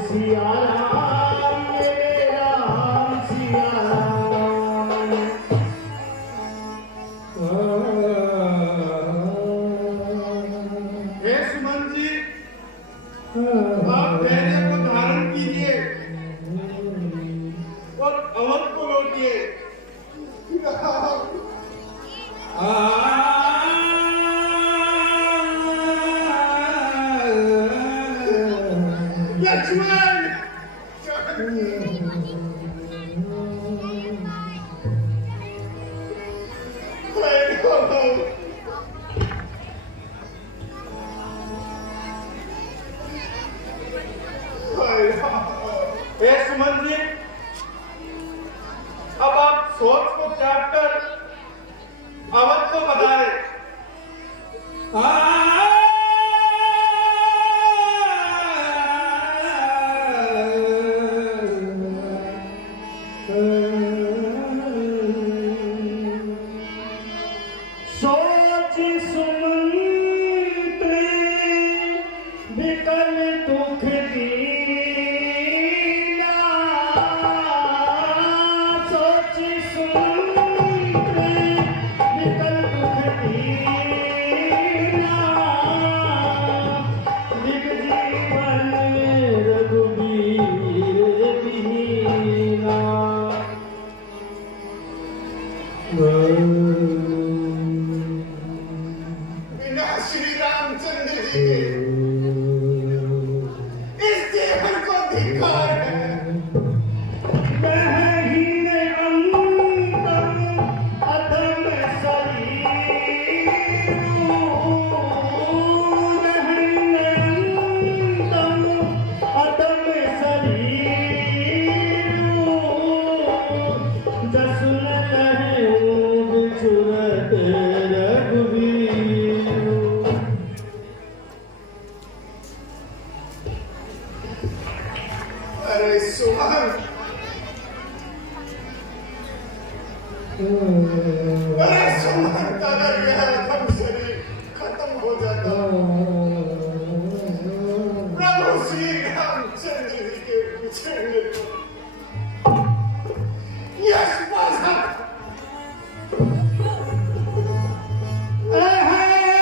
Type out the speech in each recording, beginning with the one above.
सिया राम मेरे राम सिया राम। हे सुमन जी, आप धैर्य को धारण कीजिए और अवध को लौटिए। लक्ष्मण हे सुमन जी, अब आप सोच को त्याग कर अवध को पधारे। सोच सुमंत्र विकल दुख दीना, सोच सुमंत्र विकल दुख दीना, दिग जीवन रघुबीर दीना। बिना श्री रामचंद्र जी के इस जीवन को धिक्कार है। महहीन अंतम अधम शरीरू, महहीन अंतम अधम शरीरू, जसु न लहू बिछुरत रघुवीरू। अरे सुमन, अरे सुमन, अगर यह अधम शरीर खत्म हो जाता प्रभु श्री रामचंद्र जी के गुजरने को यश पासा।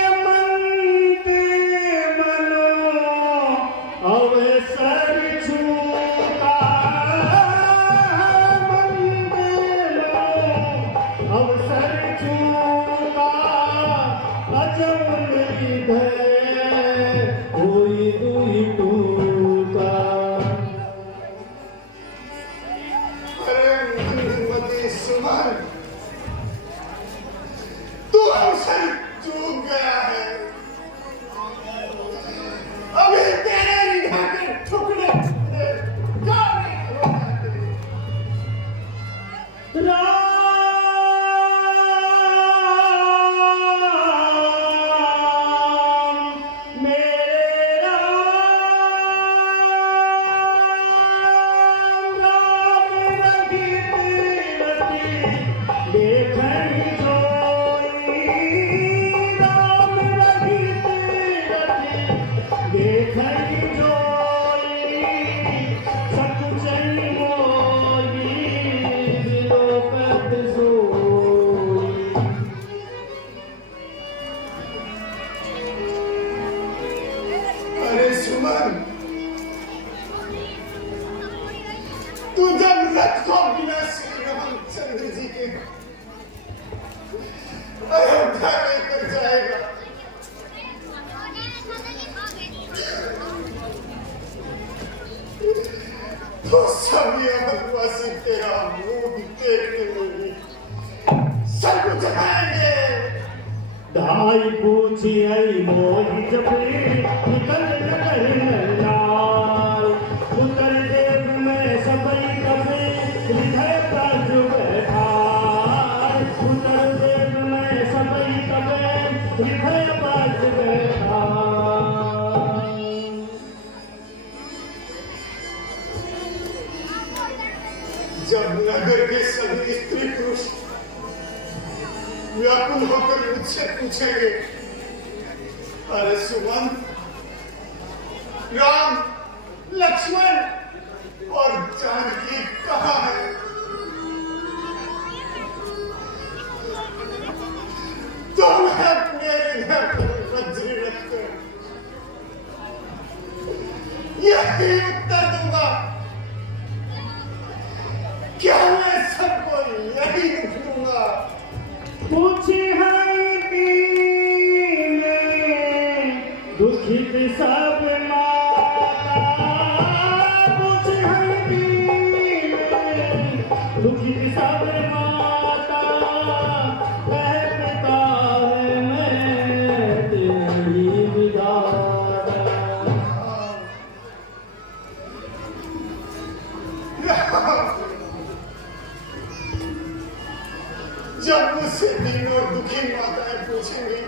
अहमंत मनो अवसर छूटा, अहमंत मनो अवसर छूटा, अजब हृदय होई दुई टूटा। अरे मंदमती सुमन, तू अवसर चूक गया है। अभी तेरे रिहा के टुकड़े टुकड़े गाने हो जाते। राम मेरे राम, राम रघित रति देखहि जोई, राम रघित रति देखहि जोई, सकुचन मोहि विलोकत सोई। अरे सुमन, तू जब रथ को बिना श्री रामचंद्र जी के अयोध्या लेकर जाएगा तो सभी अवधवासी तेरा मुंह देखने में सब जाएंगे। दाई पूछी आई मोहि जपे, निकल नगर लाल, उतर देव में सबई कपे, हृदय प्राजु बैठाय, उतर देव में सबई कपे, हृदय प्राजु बैठाय। जब नगर के सभी स्त्री पुरुष व्याकुल होकर मुझसे पूछेंगे, अरे सुमन, राम लक्ष्मण और जानकी कहाँ है? तो मैं अपने हृदय पर वज्र रखकर यही उत्तर दूंगा। क्या मैं सबको यही दुख दूंगा? पूछे हर दुखित सब माता, पूछे हर दुखित सब माता, कह पिता है मैं तेरी विधाता। जब मुझसे तीनों दुखी माताएं पूछेंगी,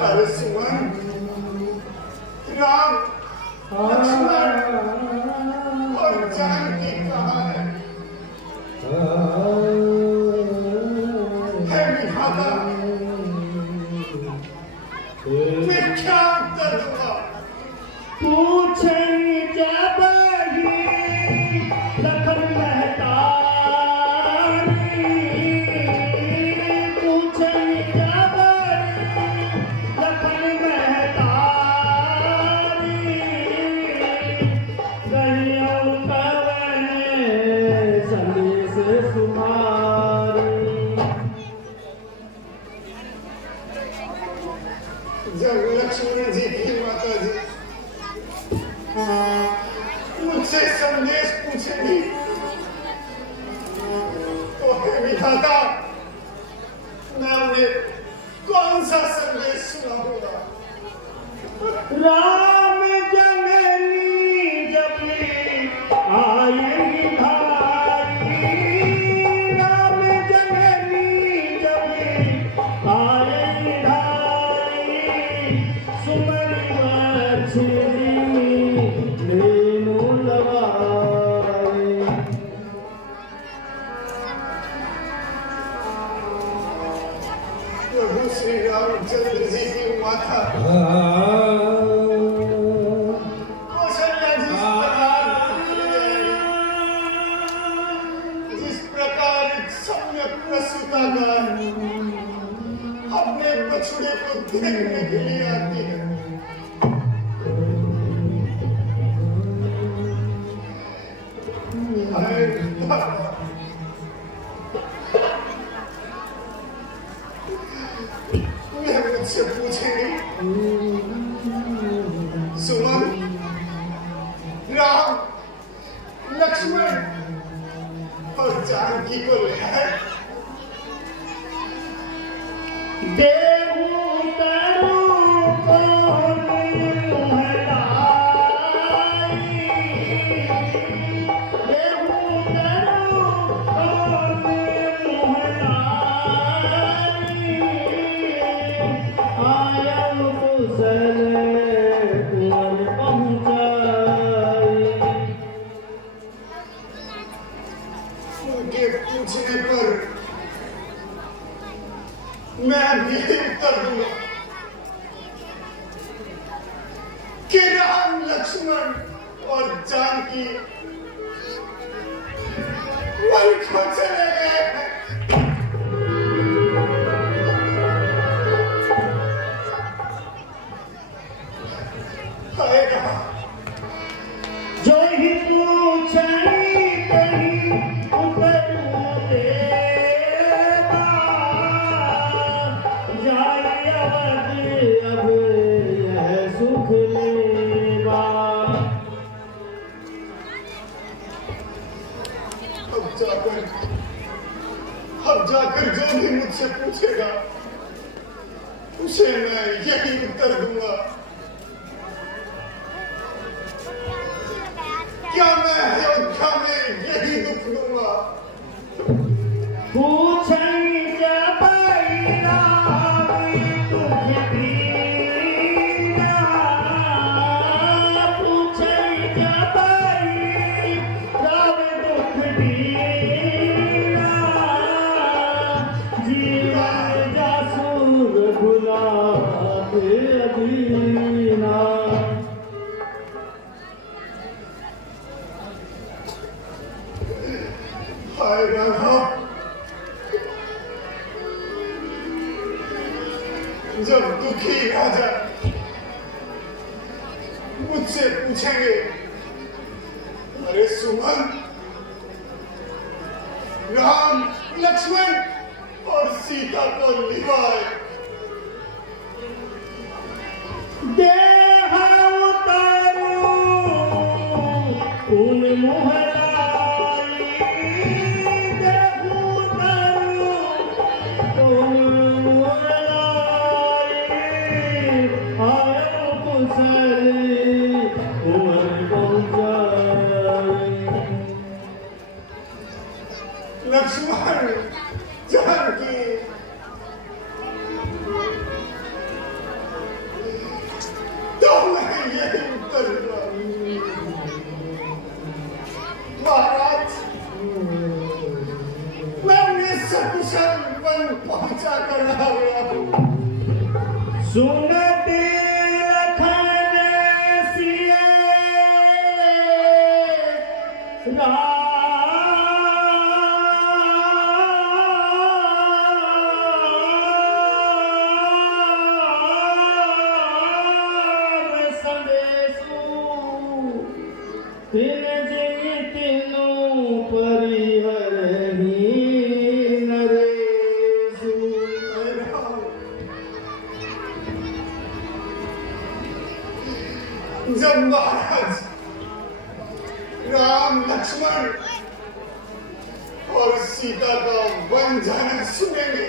हर सुमन, राम, लक्ष्मण और जानकी कहाँ है? हे विधाता, मैं क्या उत्तर दूंगा? पूछे जब ही लखन महतारी, पूछे जब लखन महतारी, कहियो कवन संदेश सुमारी। जब लक्ष्मण जी की माता जी मुझसे संदेश पूछेंगी, तो हे विधाता, मैं उन्हें कौन सा संदेश सुनाऊंगा? राम जननी जब आएगी धारी, राम जननी जब आएगी धारी, सुमन बछड़ी धेनु लगाए। प्रभु श्री रामचंद्र जी की माता कौशल्या जी जिस प्रकार सम्यक प्रसूता का अपने बछड़े को देखने के लिए आती है, हाय बाबा, वे मुझसे पूछेंगे, सुमन, राम, लक्ष्मण और जानकी को ले आए। देहु तरु कौन मुहलाई, देहु तरु कौन मुहलाई, आयम कुशल कुंवर पहुँचाई। उनके पूछने पर मैं भी उत्तर दूंगा कि राम, लक्ष्मण और जानकी वन को चले गए हैं। हाय राम, जो ही पूछई कहीं उत्तर देगा, जाए अवध अब यह सुख लेगा। अब जाकर जो भी मुझसे पूछेगा उसे मैं यही उत्तर दूंगा। क्या मैं अयोध्या में यही दुख दूंगा? पूछई जब राम दुख दीना, पूछई जब राम दुख दीना, जीवन जासुर भुला दीना। मुझसे पूछेंगे, अरे सुमन, राम लक्ष्मण और सीता को लिवाए। देह उतारू उन मुहलाई, देह उतारू उन मुहलाई, आयो कुशल उमर पहुंचाई। लक्ष्मण जानकी, तो मैं यही उत्तर महाराज, मैं उन्हें सकुशल वन पहुंचा कर आ गया हूं। सुनती लखन सिए तिन जिन तिनु परिहरहि नरेषु। जब महाराज राम लक्ष्मण और सीता का वन जाना सुनेंगे,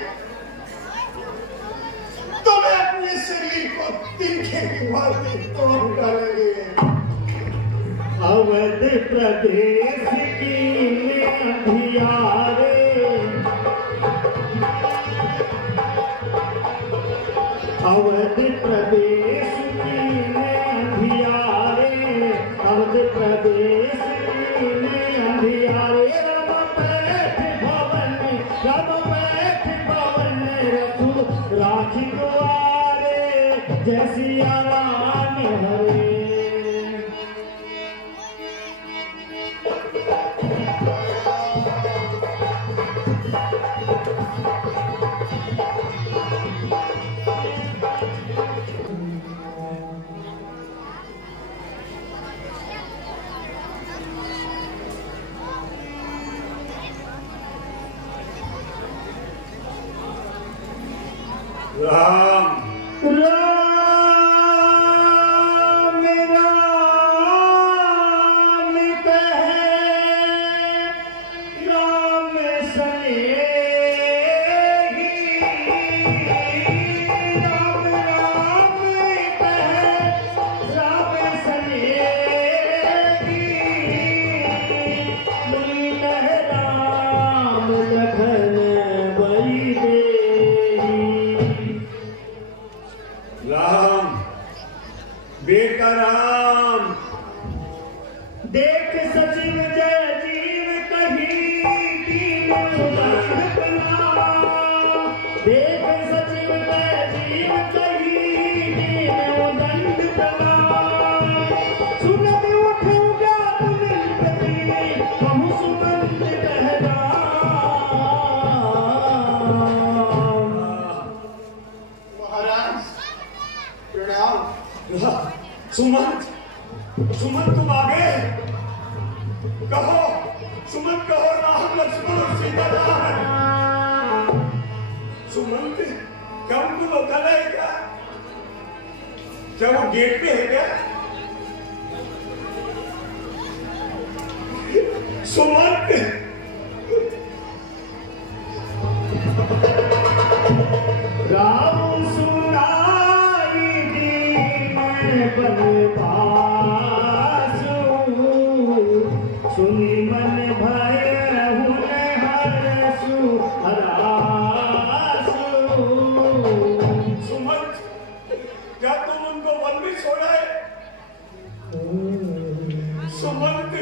तो मैं अपने शरीर को तिनके की भांति तोड़ डालेंगे। अवध प्रदेश की अंधियारे, अवध प्रदेश की अंधियारे, अवध प्रदेश की अंधियारे। रब बैठ भवन, रब बैठ भवन रखू राखी द्वारे, जैसी आराम हरे। राम राम राम कहे, राम सनेही, राम राम कहे, राम सनेही, मुनि कहे राम लखन बई देही। राम बेटा राम, देख सचिव जय जीव कही दीन उदारपना, देख सचिव जय जीव कही दीन उदंडपना। सुनत उठे ज्ञात मिलती, कहूँ सुमंत कह राम। महाराज प्रणाम। सुमंत, सुमंत तुम आ गए, कहो सुमंत, कहो राम लक्ष्मण और सीता कहाँ है? सुमंत, क्या उनको बदला है क्या? क्या वो गेट पे है क्या? सुमंत, राम सुनाई दीन बनवासु, सुनि मन भय हुन हरसु हरासु। सुमंत, क्या तुम उनको वन में छोड़ा है? सुमंत,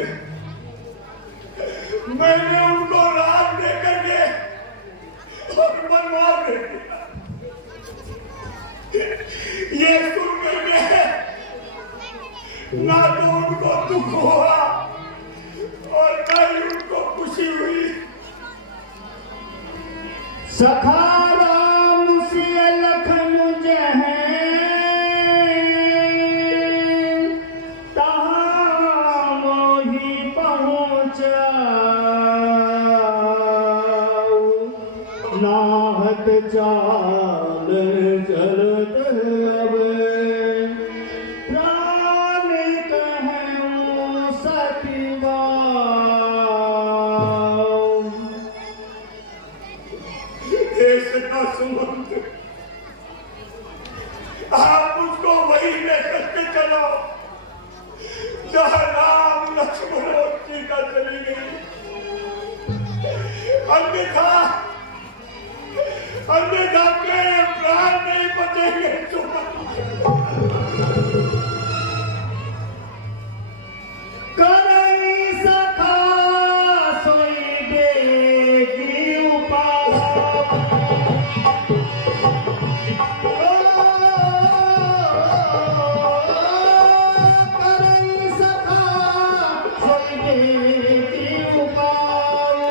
मैंने उनको रात दे करके और मनवा दे दिया। ये सुन करके ना तो उनको दुख हुआ और ना ही उनको खुशी हुई। सखा राम सिय लखन जहैं, चाल चलत अब प्राण कहूँ सतवाऊ। देश का सुमंत आप उसको वही लेकर के चलो जहाँ राम लक्ष्मण और सीता चली गई। अन्यथा मेरे प्राण नहीं बचेंगे। करई सखा सोई देगी उपाय। करई सखा सोई देगी उपाय।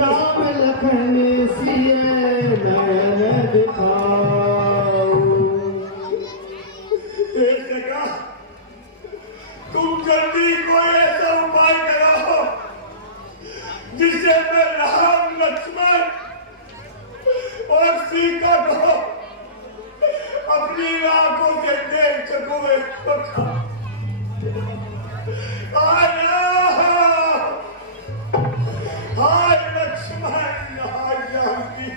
राम लखन सिय नयन दिखाऊ। तुम जल्दी कोई ऐसा उपाय कराओ जिससे मैं राम लक्ष्मण और सीता को अपनी आंखों से देख सकूं। हाय लक्ष्मण, हाय जानकी।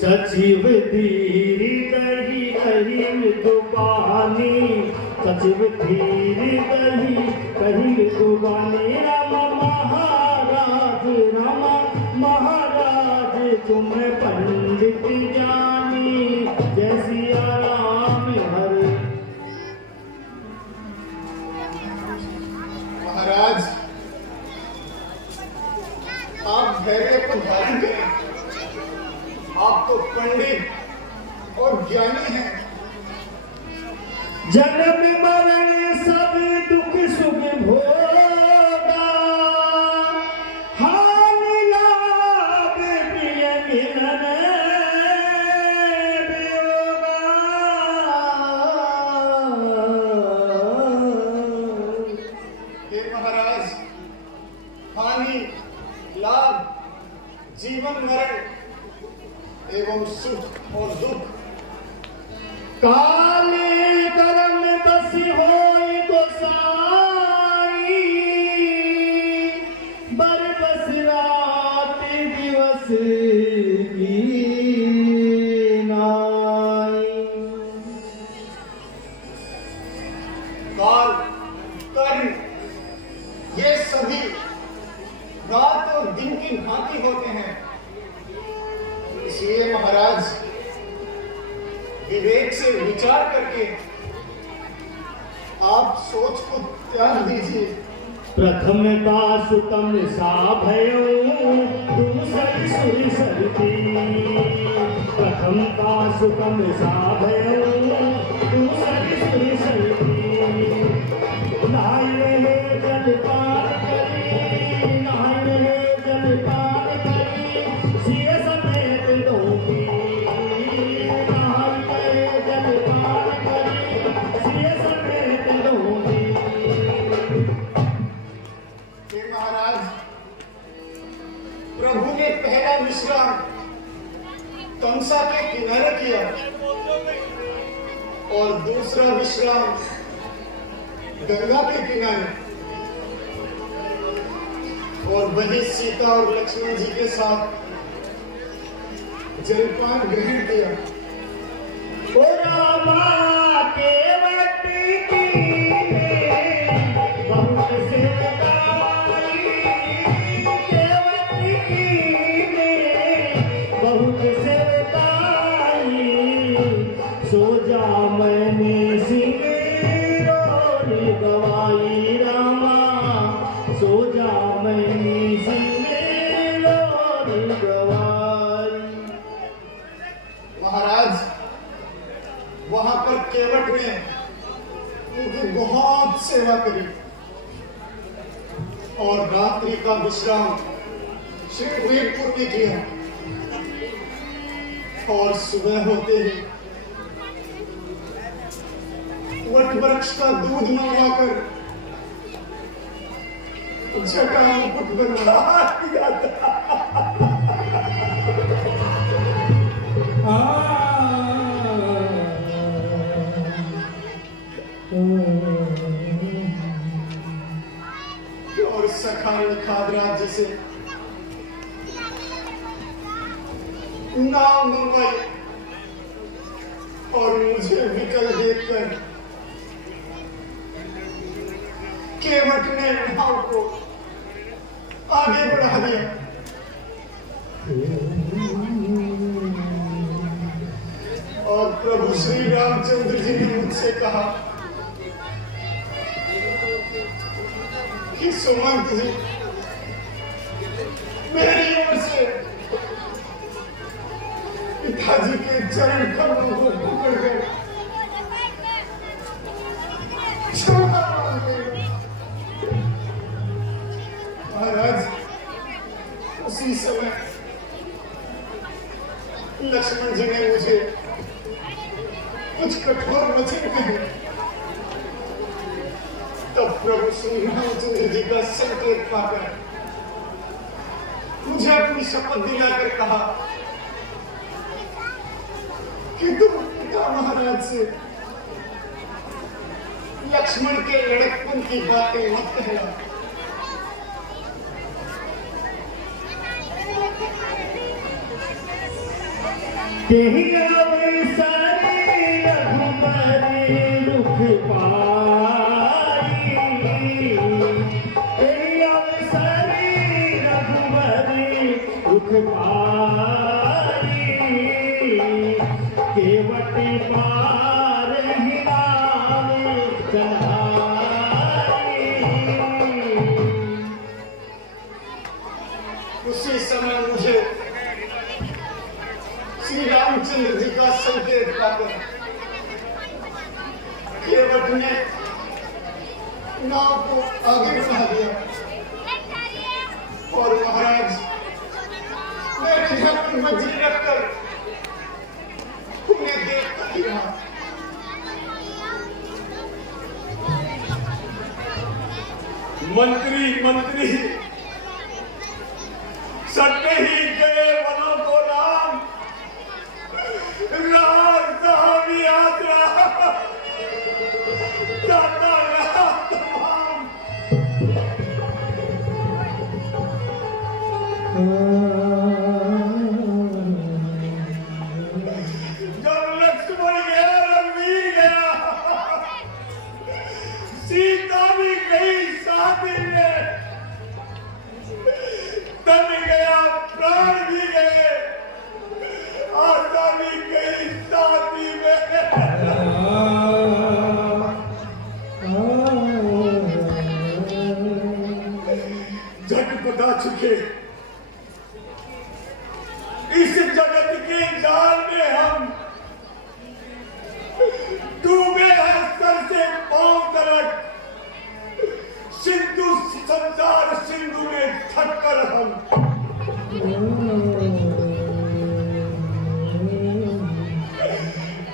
सचिव धीरी दही कही मृदुबानी। सचिव धीरी दही कही मृदुबानी। राम महाराज तुम पंडित जानी। जय सिया राम हर। महाराज आप धैर्य को धारण करें। आप तो पंडित और ज्ञानी हैं। जन्म मरण सब दुख सुख भोगा। हानि लाभ प्रिय मिलन वियोगा। हे महाराज, हानि लाभ जीवन मरण एवं सुख और दुख काले करम बस होई गोसाई। बर बस रात दिवस की नाई। काल कर्म ये सभी रात और दिन की भांति होते हैं। इसलिए महाराज विवेक से विचार करके आप सोच को त्याग दीजिए। प्रथम का सुतम सा भयो दूसरी सुरी सरती। प्रथम का सुतम सा भयो दूसरी सुरी सरती। नहाय रहे जलपान करी। नहाय रहे जलपान करी। सिय समेत धोती। महाराज प्रभु ने पहला विश्राम तमसा के किनारे किया और दूसरा विश्राम गंगा के किनारे और वही सीता और लक्ष्मण जी के साथ जलपान ग्रहण किया। ओ रामा केवटी की बहुत सेवकाई। केवटी की बहुत सेवकाई। सो जा मैंने सिंह रोरी गवाई। रामा सो जा मैंने सिंह रोरी गवाई। महाराज वहां पर केवट ने उनकी बहुत सेवा करी और रात्रि का विश्राम श्री वीरपुर में किया और सुबह होते ही वट वृक्ष का दूध मंगवाकर जटा मुकुट बनवा दिया था। लक्ष्मण खादराज जी से नाव मंगवाई और मुझे विकल देखकर केवट ने नाव को आगे बढ़ा दिया। और प्रभु श्री रामचंद्र जी ने मुझसे कहा कि सुमंत जी, मेरी ओर से पिताजी के चरण कमलों को पकड़कर क्षमा मांगे। महाराज, उसी समय लक्ष्मण जी ने मुझे कुछ कठोर वचन कहे। तब प्रभु श्री रामचंद्र जी का संकेत पाकर मुझे अपनी शपथ दिलाकर कहा कि तुम पिता महाराज से लक्ष्मण के लड़कपन की बातें मत कहना। तेहि अवसरि रघुबरि दुख पाई, तेहि अवसरि रघुबरि दुख पाई, केवट पार ही राम चढ़ाई। उसी समय मुझे श्री रामचंद्र जी का संकेत पाकर केवट ने नाव को आगे बढ़ा दिया। और महाराज, मैं हृदय की मंजिल रखकर उन्हें देखता ही रहा। मंत्री सत्य ही गए वनों को राम, राम यात्रा जाता रहा तमाम। जब लक्ष्मण गया, रघुवीर गया, सीता भी गई साथी में, तन गया, प्राण भी गए, आशा भी गई साथी में। जग बता चुके इस जगत के जाल में हम डूबे हैं सर से पांव तक, सिंधु संसार सिंधु में थककर हम।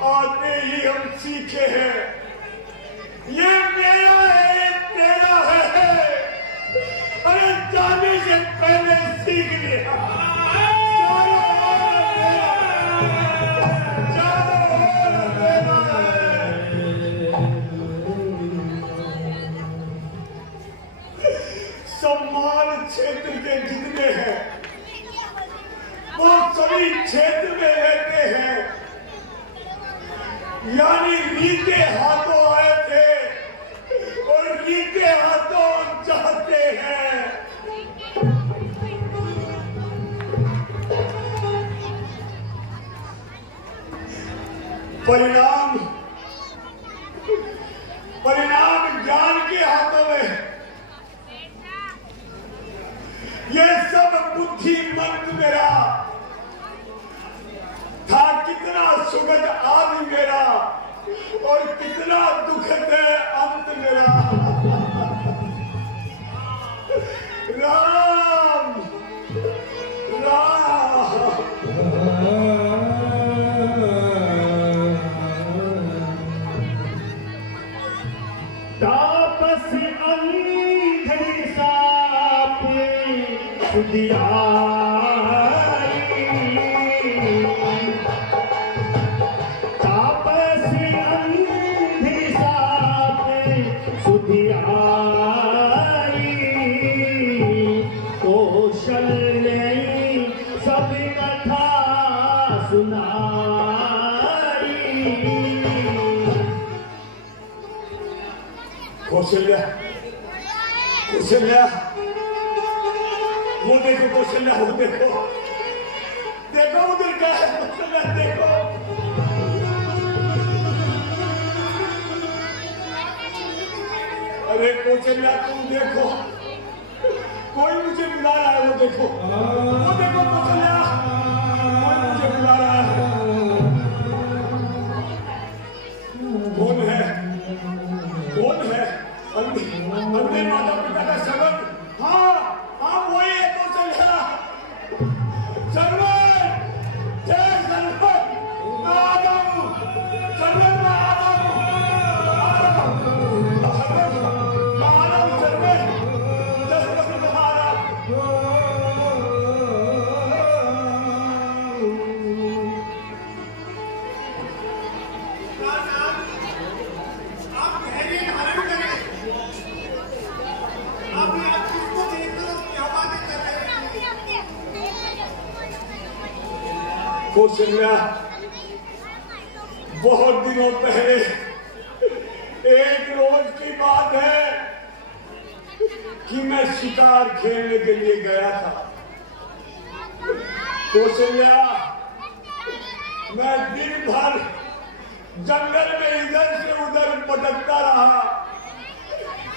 आते ही हम सीखे हैं, ये मेरा है, तेरा है। अरे जाने से पहले सीख लिया, चारों ओर मेरा है। सम्मान क्षेत्र के जितने हैं वो सभी क्षेत्र में रहते हैं, यानी रीते हाथों आए थे और रीते हाथों चाहते हैं। परिणाम ज्ञान के हाथों में। ये सब बुद्धिमंत मेरा था, कितना सुगत आदि मेरा और कितना दुखद अंत मेरा। राम राम तापस अंधे साप सुधियाई, तापस अंधे साप सुधियाई, कौशल्या, कौशल्या, वो देखो कौशल्या, वो देखो, देखो उधर क्या है कौशल्या, देखो। अरे कौशल्या तुम देखो, कोई मुझे बुला रहा है, वो देखो कौशल्या, कोई मुझे बुला रहा है। कौन है, कौन है? अंधे माता पिता का शब्द, हाँ हाँ वही है कौशल्या। सरवर, जय सरवर, मैं आ जाऊं, सरवर मैं आ जाऊं, सरवर, सरवर मैं आ जाऊं। आप धैर्य धारण करें। आप किसको देख लो, क्या बातें कर रहे हैं? कौशल्या, बहुत दिनों पहले एक रोज की बात है कि मैं शिकार खेलने के लिए गया था। कौशल्या, मैं दिन भर जंगल में इधर से उधर भटकता रहा,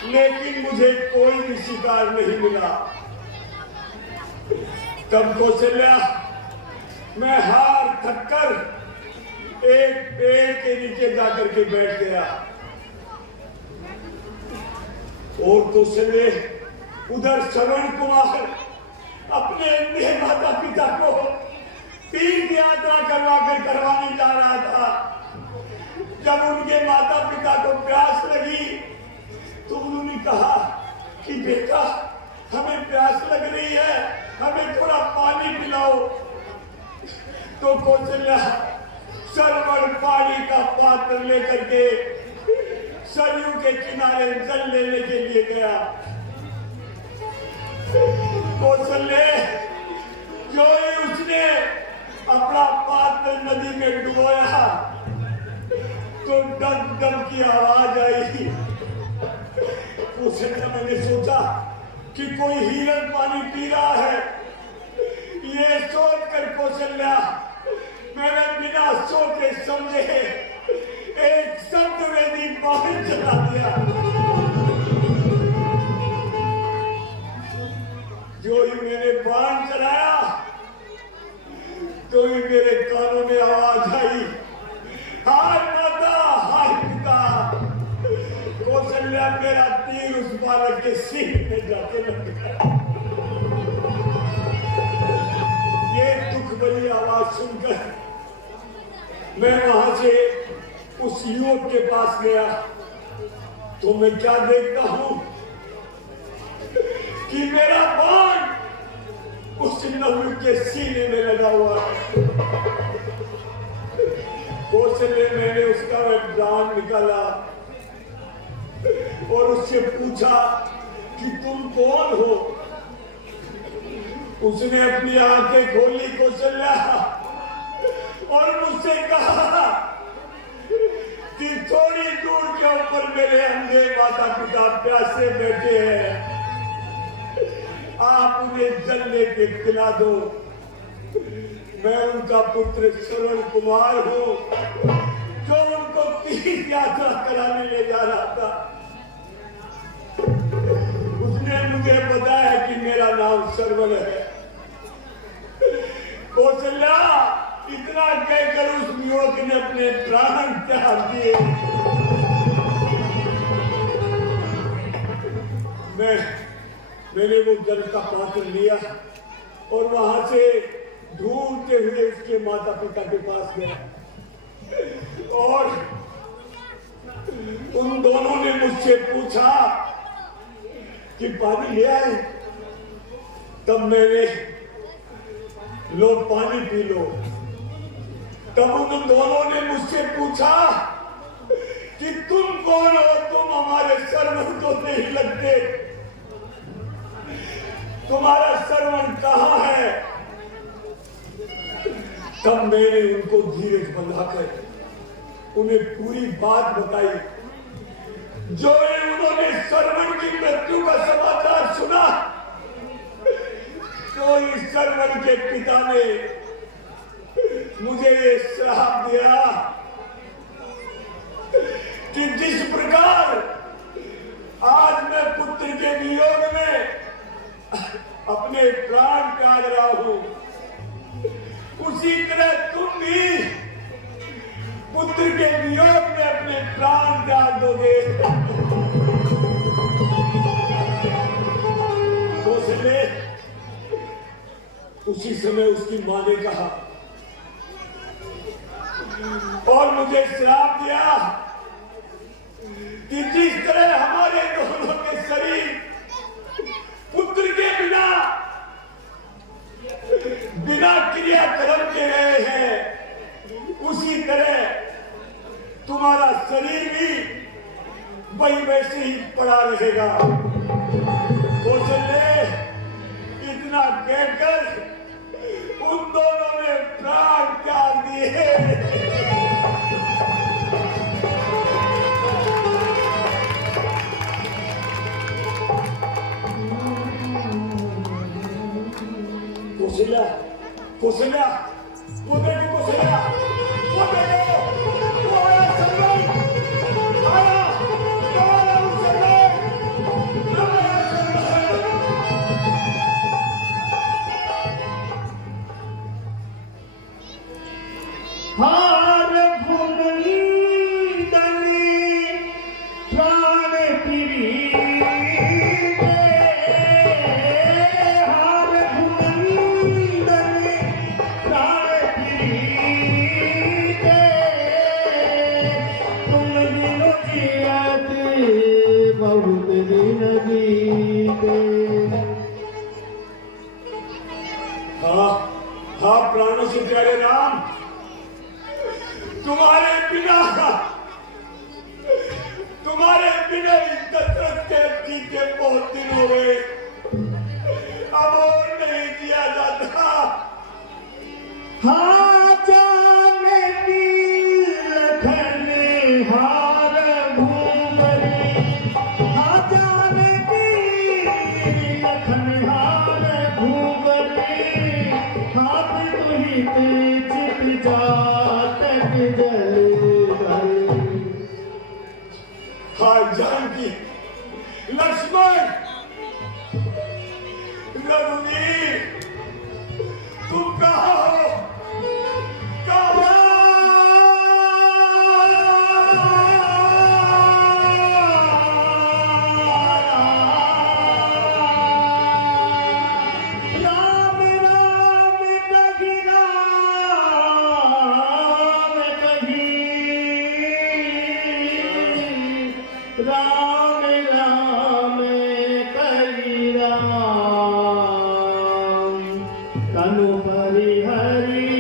लेकिन मुझे कोई भी शिकार नहीं मिला। तब कौशल्या, मैं हार थककर एक पेड़ के नीचे जाकर के बैठ गया और कौशल्या उधर श्रवण कुमार अपने अंधे माता पिता को तीर्थ यात्रा करवाने जा रहा था। जब उनके माता पिता को प्यास लगी तो उन्होंने कहा कि बेटा हमें प्यास लग रही है, हमें थोड़ा पानी पिलाओ। तो कौशल्या सरवर पानी का पात्र लेकर के सरयू के किनारे जल लेने के लिए गया। कौशल्या जो ही उसने अपना पात्र नदी में डुबोया तो डग डग की आवाज आई। कौशल्या, मैंने सोचा कि कोई हिरण पानी पी रहा है। ये सोचकर कौशल्या मैंने बिना सोचे समझे एक शब्द वेदी बाहर चला दिया। जो ही मैंने बाण चलाया तो ही मेरे कानों में आवाज आई, हाय माता, हाय पिता। कौशल्या, मेरा तीर उस बालक के सीने में जाके लग गया। ये दुख भरी आवाज सुनकर मैं वहां से उस युवक के पास गया तो मैं क्या देखता हूं कि मेरा बाण उस नवु के सीने में लगा हुआ है। कौशल्या, मैंने उसका बाण निकाला और उससे पूछा कि तुम कौन हो। उसने अपनी आंखें खोली कौशल्या और मुझसे कहा कि थोड़ी दूर के ऊपर मेरे अंधे माता पिता प्यासे बैठे हैं, आप उन्हें जल लेके पिला दो। मैं उनका पुत्र श्रवण कुमार हूं जो उनको तीर्थ यात्रा कराने ले जा रहा था। उसने मुझे बताया कि मेरा नाम श्रवण है। कौशल्या, इतना कहकर उस युवक ने अपने प्राण त्याग दिए। मैंने वो जल का पात्र लिया और वहां से ढूंढते हुए उसके माता पिता के पास गया और उन दोनों ने मुझसे पूछा कि पानी ले आए। तब मैंने, लो पानी पी लो। तब उन दोनों ने मुझसे पूछा कि तुम कौन हो, तुम हमारे श्रवण को नहीं लगते, तुम्हारा श्रवण कहाँ है। तब मैंने उनको धीरज बंधाकर उन्हें पूरी बात बताई। जो ही उन्होंने श्रवण की मृत्यु का समाचार सुना, तो इस श्रवण के पिता ने मुझे ये श्राप दिया कि जिस प्रकार आज मैं पुत्र के वियोग में अपने प्राण त्याग रहा हूं, उसी तरह तुम भी पुत्र के वियोग में अपने प्राण त्याग दोगे। कौशल्य, उसी समय उसकी मां ने कहा और मुझे श्राप दिया कि जिस तरह हमारे दोनों के शरीर पुत्र के बिना क्रियाक्रम के रहे हैं, उसी तरह तुम्हारा शरीर भी वही वैसे ही पड़ा रहेगा। कौशल्य, इतना कहकर उन दोनों ने प्राण त्याग दिए। कौशल्या, कौशल्या, वो देखो कौशल्या, वो देखो, वो आया सर्वण, आया, वो आया सर्वण, वो आया सर्वण। हार भुनंदनी प्राण प्रीते, हार भुनंदनी प्राण प्रीते, तुम बिनु जियत बहुत दिन बीते। हाँ, हाँ प्राणों से प्यारे राम, तुम्हारे बिना इस दशरथ के जीते बहुत दिन हो गए, अब और नहीं जिया जाता। हाँ जाने लखन हार भूमरे, हाँ जाने लखन हार भूमरे, हाथ तुहित चित जातक जल गल। हाय जानकी, लक्ष्मण, रघुवीर, तुम कहाँ हो? कहाँ? राम राम कही, राम कही, राम राम कही राम, तनु परिहरि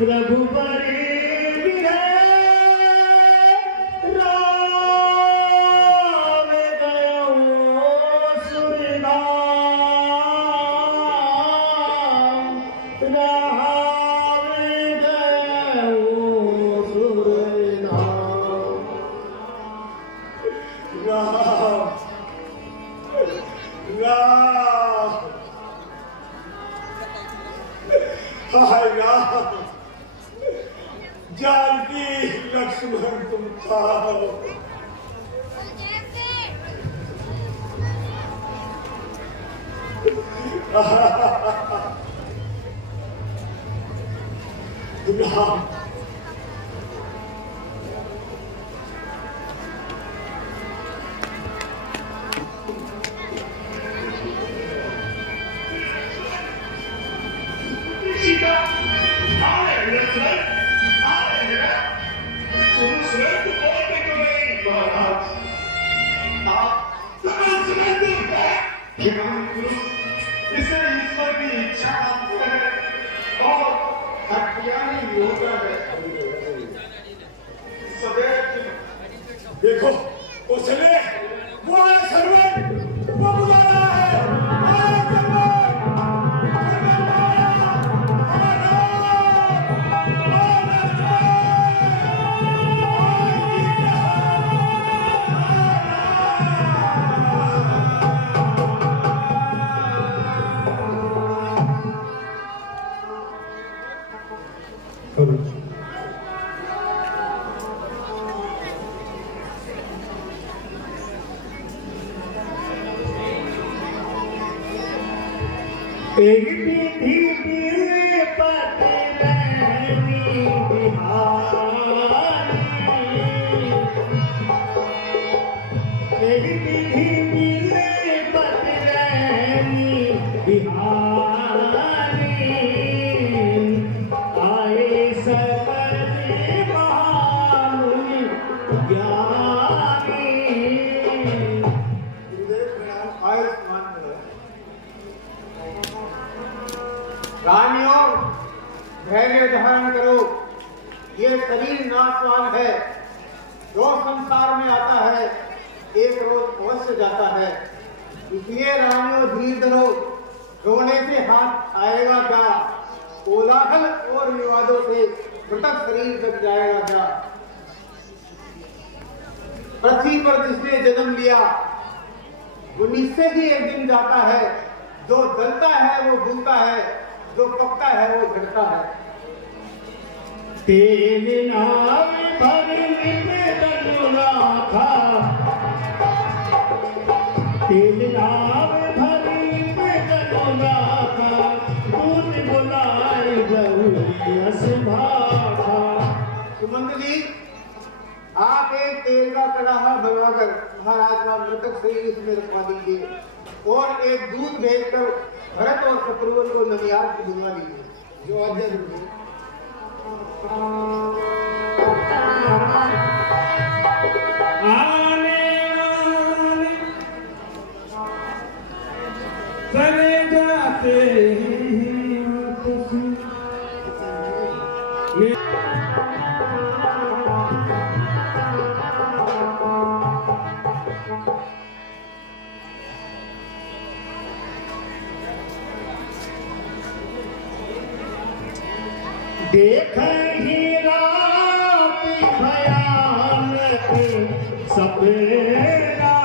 रघुपरि विरह, राम गयो सुरनाम, राम गयो सुरनाम। राम, राम, हाय राम, जानकी, लक्ष्मण, तुम कहाँ हो? राम, सीता, आ रहे हैं लक्ष्मण, आ रहे हैं। तुम स्वयं को बोलते क्यों नहीं महाराज? आप लक्ष्मण को ज्ञान पुरुष, इसे ईश्वर की इच्छा मानते हैं और अज्ञानी होता है। सदैव देखो कौशल्य, वो आया सर्वण, वो बुला रहा है, आया सर्वण, सर्वण आया, आया, आया, तेरी पीठी पीले पते रहनी बिहारी, तेरी पीठी पीले पते रहनी बिहारी, आए सकल महामुनि ज्ञानी। आयुष्मान भव। रानियों, धैर्य धारण करो। ये शरीर नाशवान है, जो संसार में आता है एक रोज अवश्य जाता है। इसलिए रानियों धीर धरो, रोने से हाथ आएगा क्या? कोलाहल और विवादों से मृतक शरीर बच जाएगा क्या? पृथ्वी पर जिसने जन्म लिया वो निश्चय ही एक दिन जाता है। जो जलता है वो भूलता है, जो पकता है वो घटता है। तेल नाव भरने में तनुराखा, तेल नाव भरने में तनुराखा, दूध बुलाए गौरी असभाखा। सुमंत जी, आप एक तेल का कड़ाहा बनवाकर महाराज का मृतक शरीर इसमें रखवा दीजिए और एक दूध भेजकर भरत और शत्रुघ्न को ननियाल की दिलवा दीजिए। जो आज्ञा दीजिए। आने आने चले जाते हैं आपस में। देख हीरा भयानक सपना,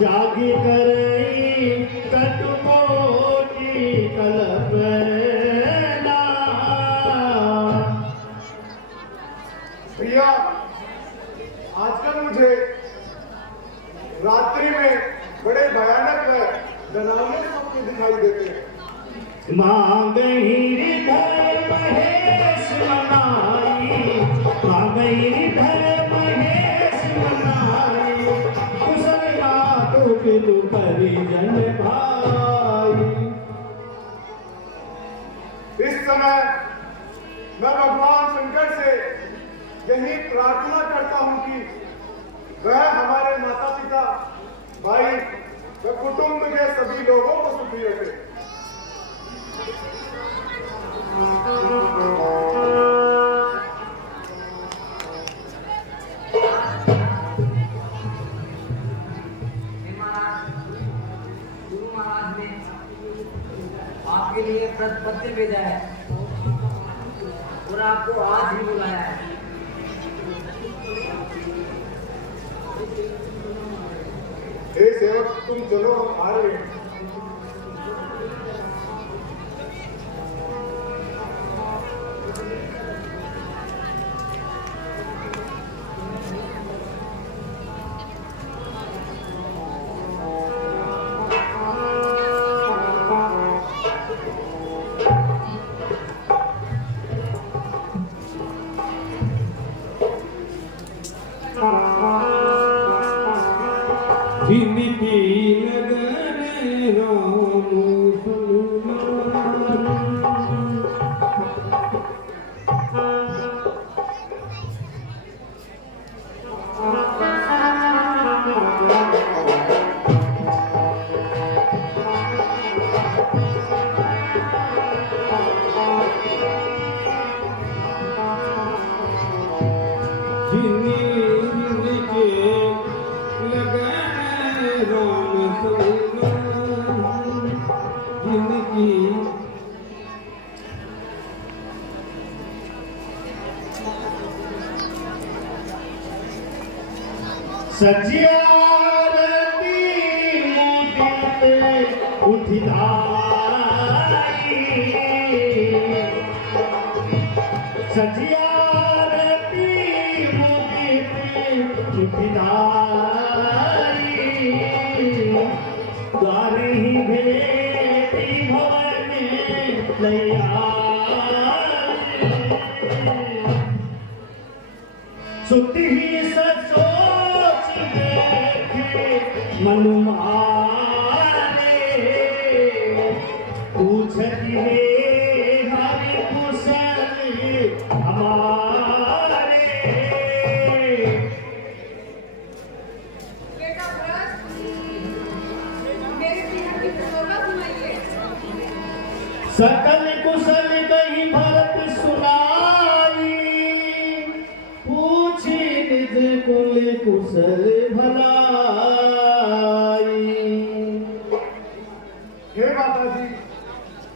जागी करई कटमोटी कल्पना। भैया, आजकल मुझे रात्रि में बड़े भयानक डरावने सपने दिखाई देते हैं। मांगही धर महेश मनाई, मांगही धर महेश मनाई, कुशल मातु पितु परिजन भाई। इस समय मैं भगवान शंकर से यही प्रार्थना करता हूं कि वह हमारे माता पिता, भाई व कुटुंब के सभी लोगों को सुखी रखे। गुरु महाराज ने आपके लिए पत्र भेजा है और आपको आज ही बुलाया है। हे सेवक, तुम चलो, हम आ रहे हैं। जिनकी लगन राम सुनार, जिनके लगन राम सुनार, जिनकी सजियारती मुदित उठिलाई, सजियारती मुदित उठिलाई, द्वार ही भेद सुत ही सोच देखे मन मारे, पूछती है हरि कुशल हमारे। बेटा व्रत मेरे जीवन की प्रसन्नता सुनाइए। सकल कुशल कही भरत सुनाई, पूछी निज कुल कुशल भलाई। हे माता जी,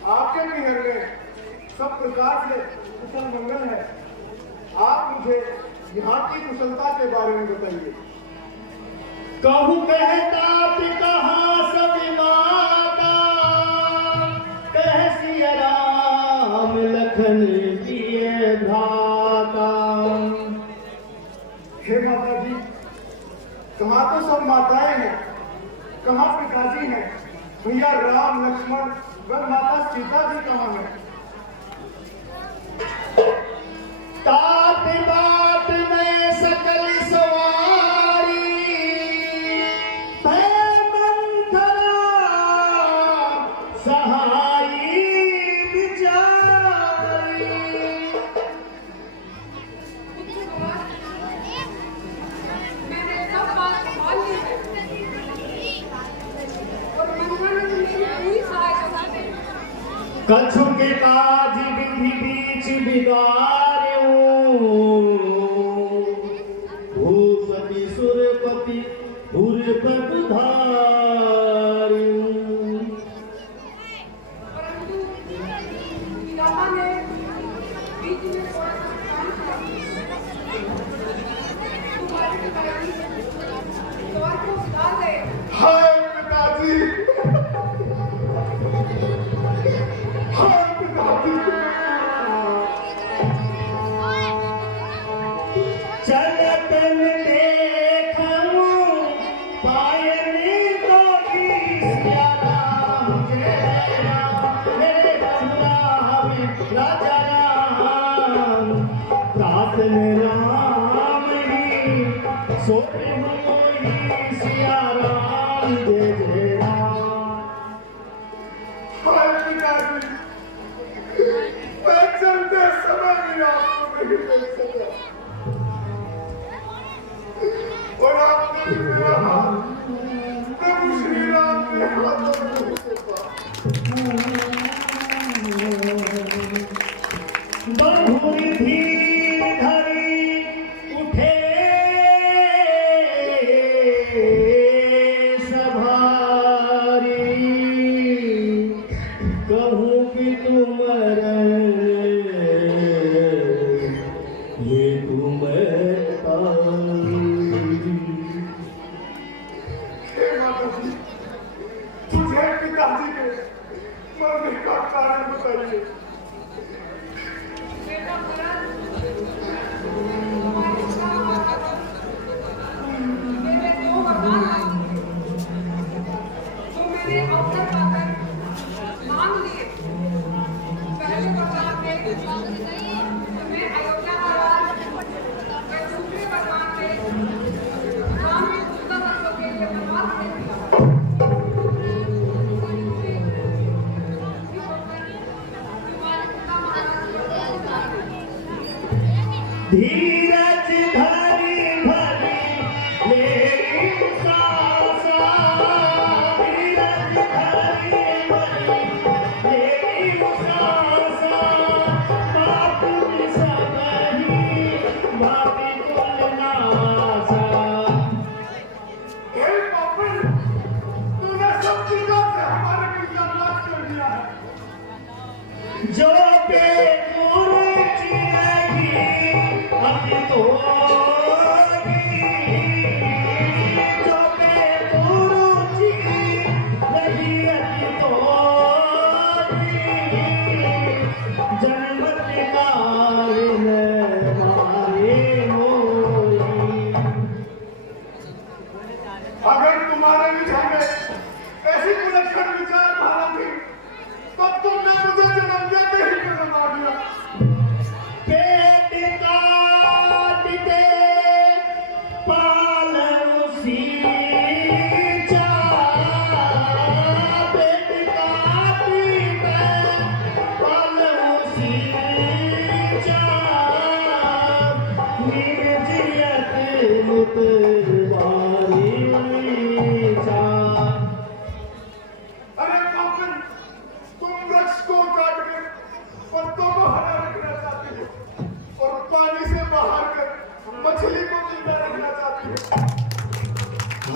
आपके निहर में सब प्रकार से कुशल मंगल है। आप मुझे यहाँ की कुशलता के बारे में बताइए। कहूँ कहता कहाँ सब माता, कह सिया राम लखन जिए भ्राता। हे माता जी, कहाँ तो सब माताएं हैं, कहाँ पिताजी हैं, भैया राम लक्ष्मण व माता सीता जी कहाँ हैं? तात बात में सकल सवारी, भय मंथरा सहाई बिचारी। मैंने सब बात मान ली है और मनमन मेरी पूरी सहायता की है। कछु के काज विधि बीच बिगाड़ो, भूपति सुरपति पुरपति धारो। परंतु पितामह ने बीच में थोड़ा सा काम किया। तुम्हारे पिताजी द्वार को सुधार गए। हाय पिताजी, हाय पिताजी। चलत देखूं पायन गोगी, सिया राम जय राम मेरे रघुरा में राजा राम। प्रातन राम ही सोते मोही, सिया राम जय जय राम। हाय पिताजी, मैं चलते समय भी आपको नहीं देख सका और आपने भी मेरा हाथ प्रभु श्री राम के हाथों में नहीं सका। बहुरी धीर धरी उठे,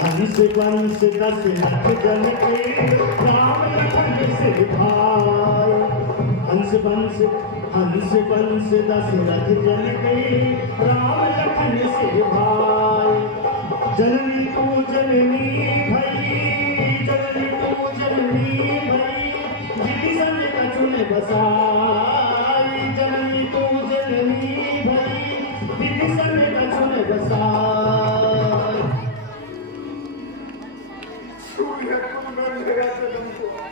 हंस वंश दशरथ जन के राम लखन सिर भाई। हंस वंश दशरथ जन के राम लखन सिर भाई। जननी तू जननी भई, जननी तू जननी भई, जिति संग कछुन बसाई। जननी तू जननी भई, जिति संग कछुन बसाई। सूर्य कुल में मेरा जन्म हुआ,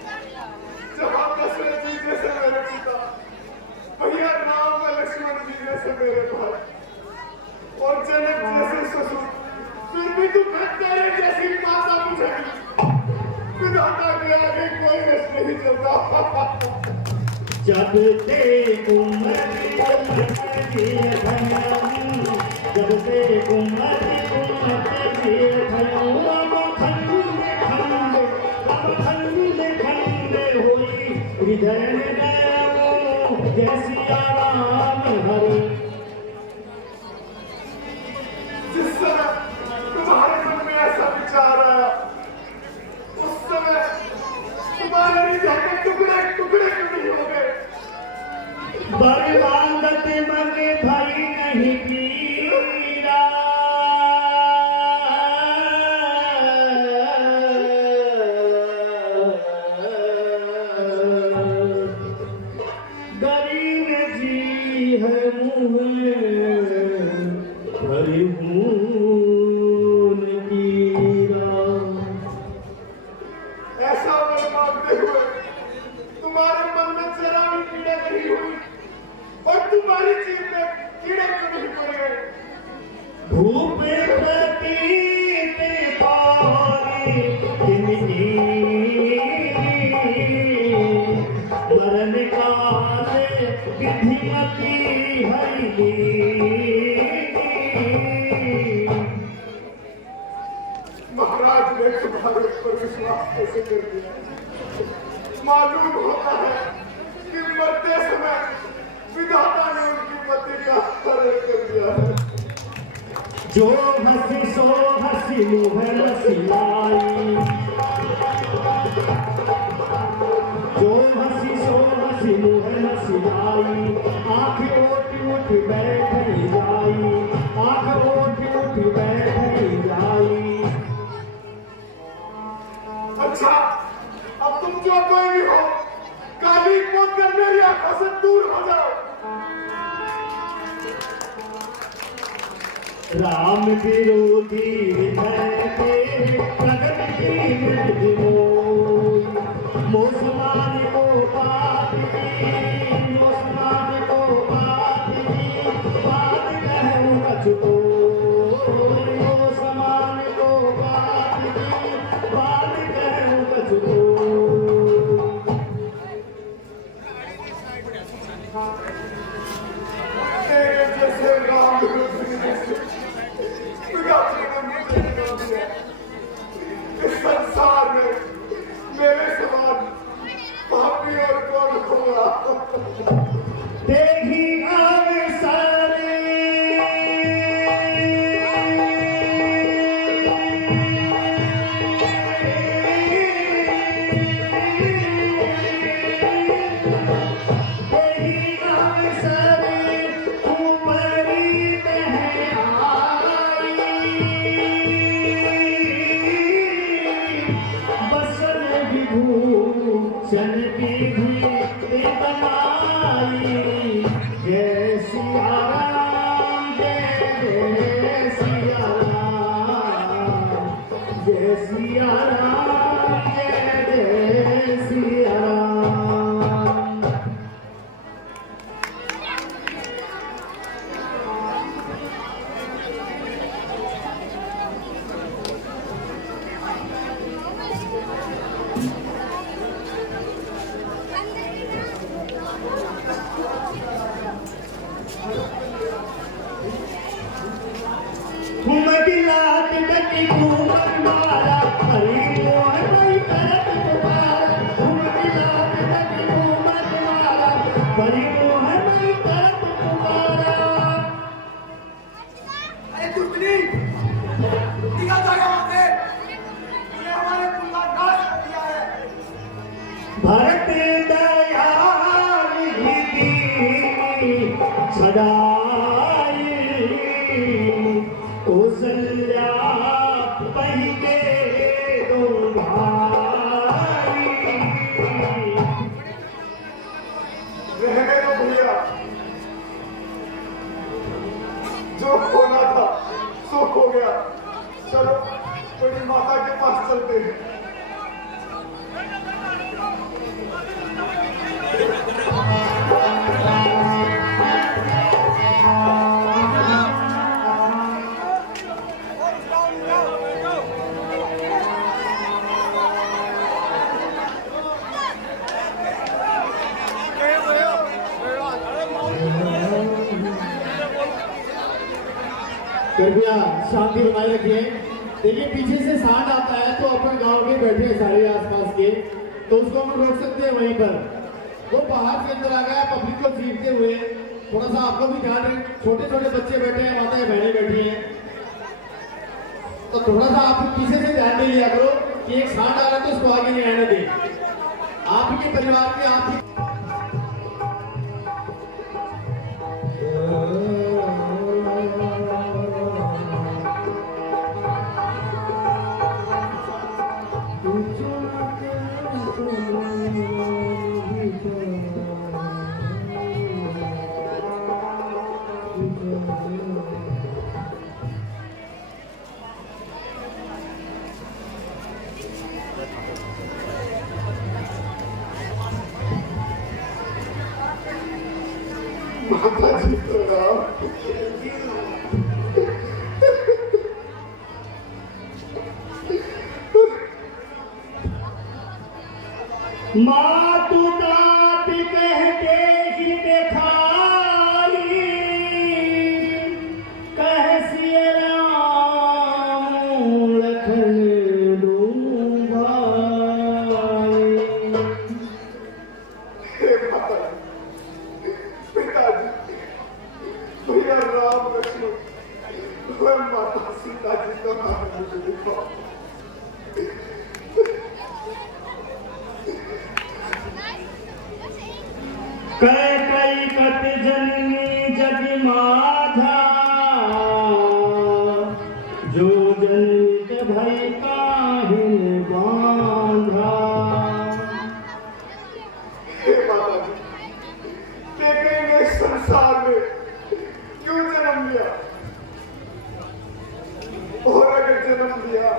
जहाँ दशरथ जी जैसे मेरे पिता, भैया राम व लक्ष्मण जी जैसे मेरे भाई, और जनक जैसे ससुर, फिर भी तू तेरे जैसी माता मुझे मिली। विधाता के आगे कोई रस नहीं चलता। जब ते उम्मत ये भयम, जब ते उम्मत ये भयम, अब खंडे होई हृदय में गयो जैसी आराम हरि। जिस समय तुम्हारे मन में ऐसा विचार आया, उस समय तुम्हारे हृदय के टुकड़े टुकड़े क्यों नहीं हो गए? बरमांगत मन भई नहीं पीरा, गरीब जी है मुँह भरी खून कीरा। ऐसा वर मांगते हुए तुम्हारे मन में जरा भी पीड़ा नहीं हुई, और तुम्हारी जीभ में कीड़े क्यों नहीं पड़े? धूप प्रतीत पारी जिनकी, मरण काल विधिमती हरि। महाराज ने तुम्हारे ऊपर विश्वास कैसे कर दिया? मालूम होता है कि मरते समय विधाता ने उनकी पति का हरण कर दिया है। जो हंसी सो हंसी मुँह लसिलाई, जो हंसी सो हंसी मुँह लसिलाई। आँख ओट उठ बैठ जाई, आँख ओट उठ बैठ जाई। अच्छा, अब तुम जो कोई भी हो, काली पोत कर मेरी आंखों से दूर हो जाओ। राम विरोधी हृदय तेरे प्रगट की मृदु मोई। मोसमान को बात दी, मोसमान को बात दी, बात कहूँ कछुतो। मोसमान को बात दी, बात कहूँ कछुतो। तेरे जैसे राम विरोधी जैसे विधाता ने मुझे जन्म दिया। इस संसार में मेरे समान पापी और कौन होगा? देखी अवसरे सन की भी बनाई। जय सिया राम, जय सिया राम, जय सिया राम, जय सिया राम। घूम गिला तिलकी घूम मारा हरी कौशल्या पहले दो भाई। रहने दो भैया, जो होना था सो हो गया। चलो बड़ी माता के पास चलते हैं। कृपया शांति बनाए रखिए। देखिए पीछे से सांड आता है तो अपन गांव के बैठे हैं सारे आसपास के, तो उसको हम रोक सकते हैं वहीं पर। वो बाहर से अंदर आ गया पब्लिक को चीरते हुए। थोड़ा सा आपको भी ध्यान रखें, छोटे छोटे बच्चे बैठे हैं, माताएं बहनें बैठी हैं, तो थोड़ा सा आप पीछे से ध्यान दे लिया करो कि एक सांड आ रहा है तो उसको आगे नहीं आने दें। आपके परिवार के आप माता जी तो राम। माँ तू तात कहते ही दिखाई, कह सिया राम लखन लूं भाई। हे माता जी, पिताजी, भैया राम लक्ष्मण, वह माता सीता जी का नाम मुझे लिखा। कई कट जननी जग माधा, जो जनित भय काहिन बांधा। हे माता जी, बेटे ने संसार में क्यों जन्म लिया? और अगर जन्म लिया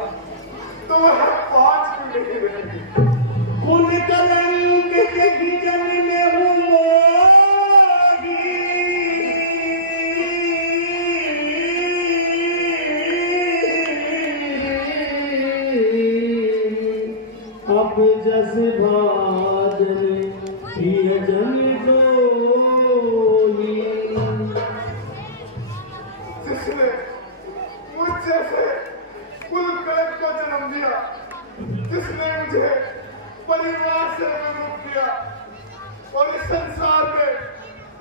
तो वह 5 क्यों नहीं रहेंगे? कुल कलंक जग जन में हूँ मोही, अब जस भाजन सिय जन डोही। जिसने मुझ जैसे कुल कलंक को जन्म दिया, जिसने मुझे परिवार से विमुख किया और इस संसार में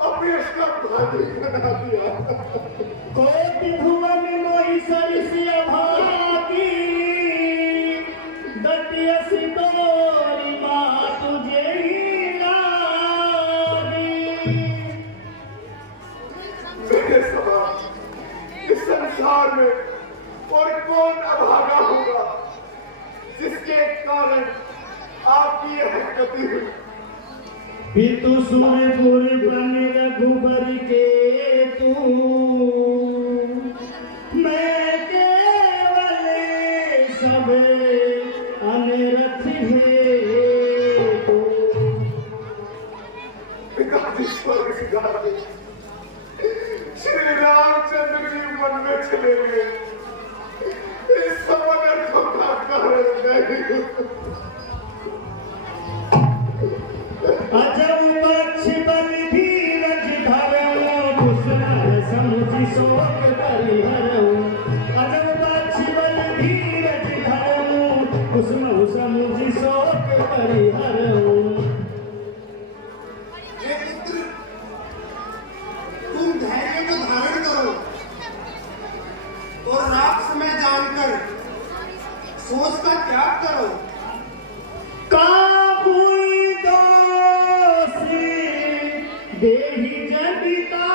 अपने का भागी बना दिया। कोटि भुवन मोहि सरिसि अभागी, दतियसि तोरि मातु जेहि लागी। मेरे समान इस संसार में और कौन अभागा होगा जिसके कारण आपकी यह गति हुई? पितु सुरपुर बन रघुबर के तू, मैं केवल सब अनरथ हेतु। पिताजी स्वर्ग सिधारे, श्री रामचंद्र जी वन में चले गए। इस समगर को का कारण नहीं। अजब पक्ष बल धीरज धरऊं, कुशल समुझ शोक परिहरऊं। अजब पक्ष बल धीरज धरऊं, कुसुम समुझ शोक परिहरऊं। हे पुत्र, तुम धैर्य को धारण करो और रात समय जानकर सोच का त्याग करो। काहुई दोषी देहि जनिता,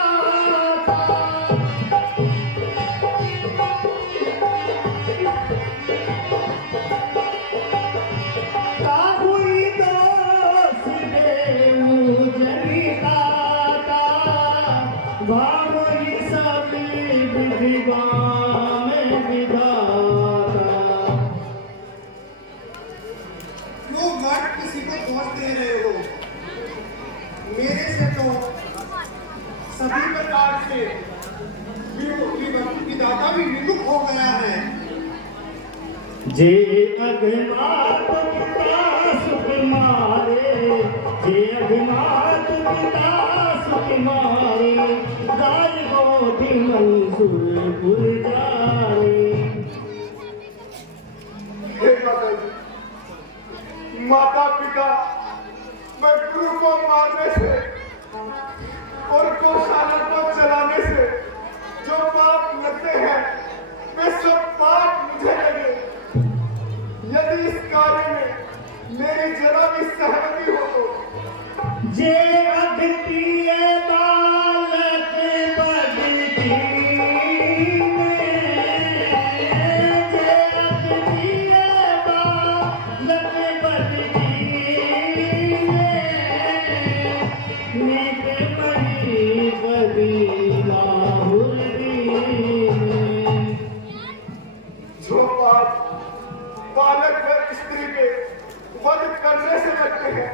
जे अभिमात पिता सुख मारे, जे अभिमात पिता सुख मारे, गाय गोठी मंसूरपुर जाए। हे माता जी, माता पिता व गुरु को मारने से और गौशाला को चलाने से जो पाप लगते हैं वे सब पाप मुझे लगे। यदि इस कार्य में मेरी जरा भी सहमति हो तो जे अगतिय बालक बदती में, जे अगतिय बालक बदती में, नित मणि कबीरा हुर्दी में। जो पाप बालक व स्त्री के वध करने से लगते हैं,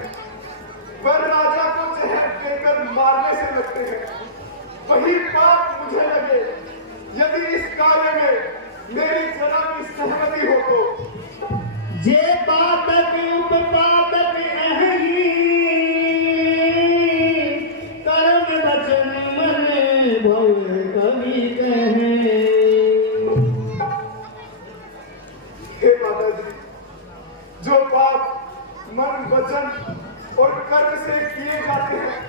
वह राजा को जहर देकर मारने से लगते हैं, वही पाप मुझे लगे। यदि इस कार्य में मेरी जरा भी सहमति हो तो जे पातक उपपातक अहरी, कर्म वचन मन भव कवि कहे। हे माता जी, जो पाप मन वचन और कर्म से किए जाते हैं,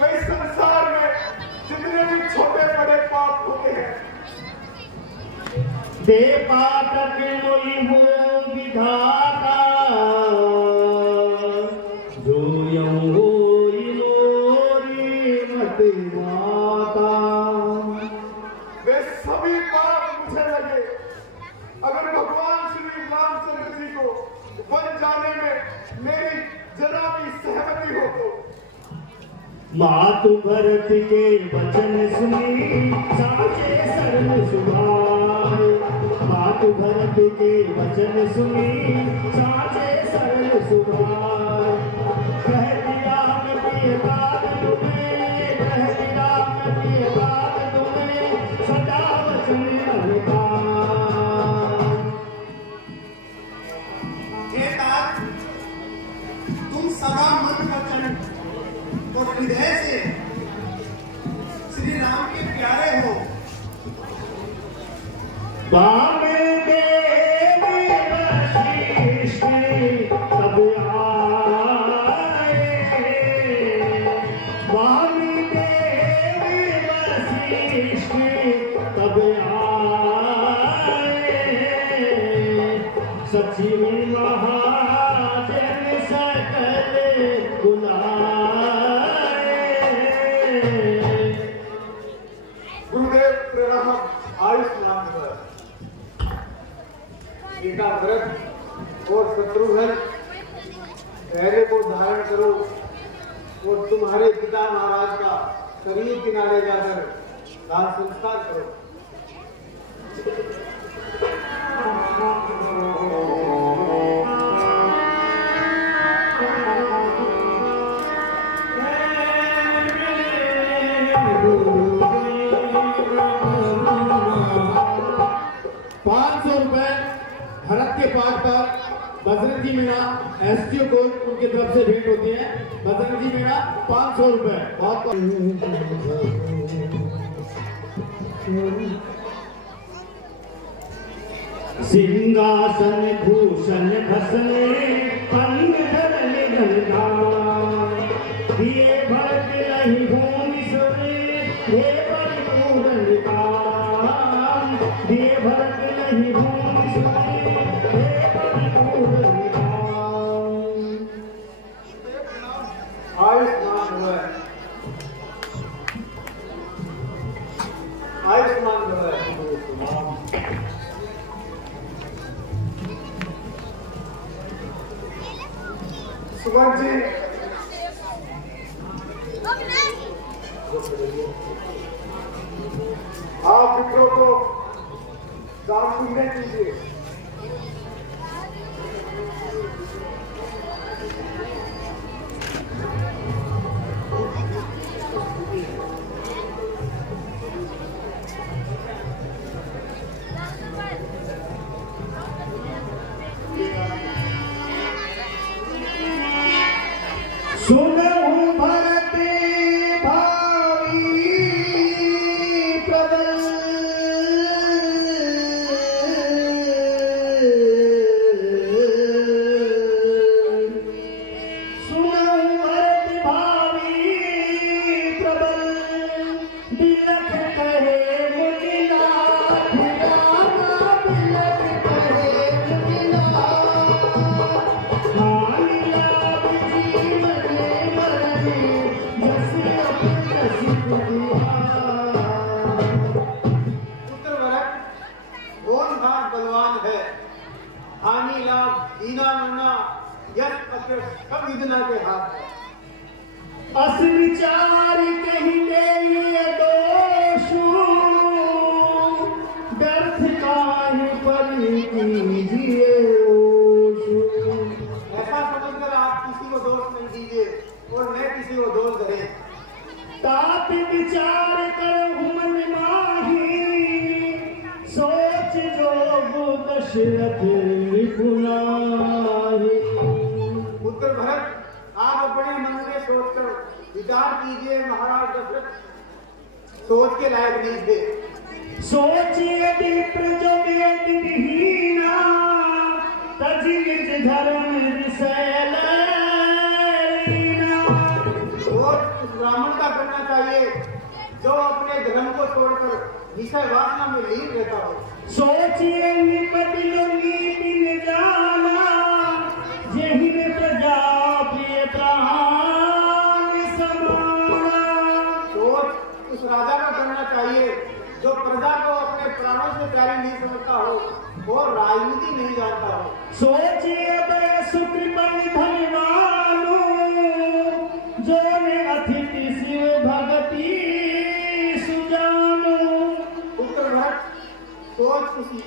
वे संसार में जितने भी छोटे बड़े पाप होते हैं, दे पातक मोहि हो विधाता, जो यम होई मोरी मत माता। वे सभी पाप मुझे लगे। अगर भगवान श्री रामचंद्र जी को वन जाने में मेरी जरा भी सहमति हो तो मातु भरत के वचन सुनी साचे सरल सुभाए। मातु भरत के वचन सुनी साचे सरल सुभाए। कह दिया मैं प्रिय बात तुम्हें, कह दिया मैं प्रिय बात तुम्हें, सदा वचन अनुदान। हे तात, तुम सदा मन वचन और हृदय से श्री राम के प्यारे हो। वामदेव वशिष्ठ तब आए, वामदेव वशिष्ठ तब आए, सचिव महाजन सकल बुलाए। गुरुदेव प्रणाम। आयुष्मान भव। बेटा भरत और शत्रुघ्न पहले को धारण करो और तुम्हारे पिता महाराज का शरीर किनारे जाकर दाह संस्कार करो। ₹500 भरत के पाठ पर बजरंग जी मीणा एसटीओ को उनकी तरफ से भेंट होती है। बजरंग जी मीणा ₹500 बहुत सिंहासन भूषण भसने पंग धरल गंगा, दिए भरत लहि भूमि सोने, हे परिपूर्ण काम, दिए भरत लहि भूमि सोने, हे परिपूर्ण काम। आयुष्मान भव। आयुष्मान भव। सुमन जी, आप विप्रो को दाम सुनने कीजिए। सुनहु भरत भाई प्रबल सुनहु भरत भाई प्रबल बिलख कहे मुनिनाथ रामा बिलख कहे मुनिनाथ हानि लाभ जीवन मरने जस अपनस पुत्र भरत होनहार बलवान है, हानि लाभ दीना मुना यश पत्र सब युजना के हाथ है। अस विचार कहीं लिए दोषु व्यर्थ काहे पर कीजिए ओषु। ऐसा समझकर आप किसी को दोष नहीं दीजिए और न किसी को दोष धरे। तात विचार कर मन माही सोच जोग दशरथ रिपुनाही। पुत्र भरत आप अपने मन में सोचकर विचार कीजिए, महाराज दशरथ सोच के लायक नहीं थे। सोचिए विप्र जो वेद विहीना तजी निज धर्म विषैलीना। सोच उस ब्राह्मण का करना चाहिए जो अपने धर्म को छोड़कर विषय वासना में लीन रहता हो। सोचिए निपति नीति न जाना यही में प्रजा प्रिय प्राण समाना। सोच उस राजा का करना चाहिए जो प्रजा को अपने प्राणों से प्यारी नहीं समझता हो और राजनीति नहीं जानता हो। सोचिए बे सुकृपण धनवानु जो ने अतिथि शिव भगति सुजानु। पुत्र भरत सोच उसी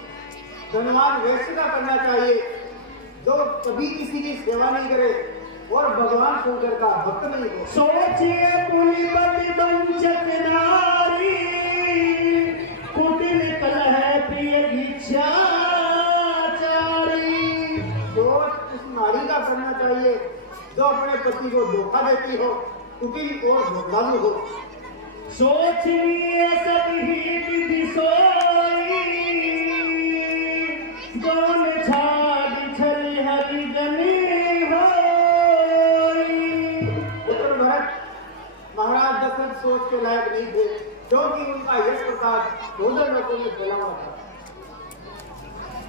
धनवान वैश्य का करना चाहिए जो कभी किसी की सेवा नहीं करे और भगवान शंकर का भक्त नहीं हो। सोचिए पुलिपति वंचक नारी कुटिल कलह प्रिय इच्छाचारी। सोच उस नारी का करना चाहिए जो अपने पति को धोखा देती हो, कुटिल और भोगालु हो। सोचिए सभी विधि सोई जौन छाड़ छल हरिजनी होई। पुत्र भरत महाराज दशरथ सोच के लायक नहीं थे क्योंकि उनका यश प्रताप भोजन लोगों में फैला हुआ था।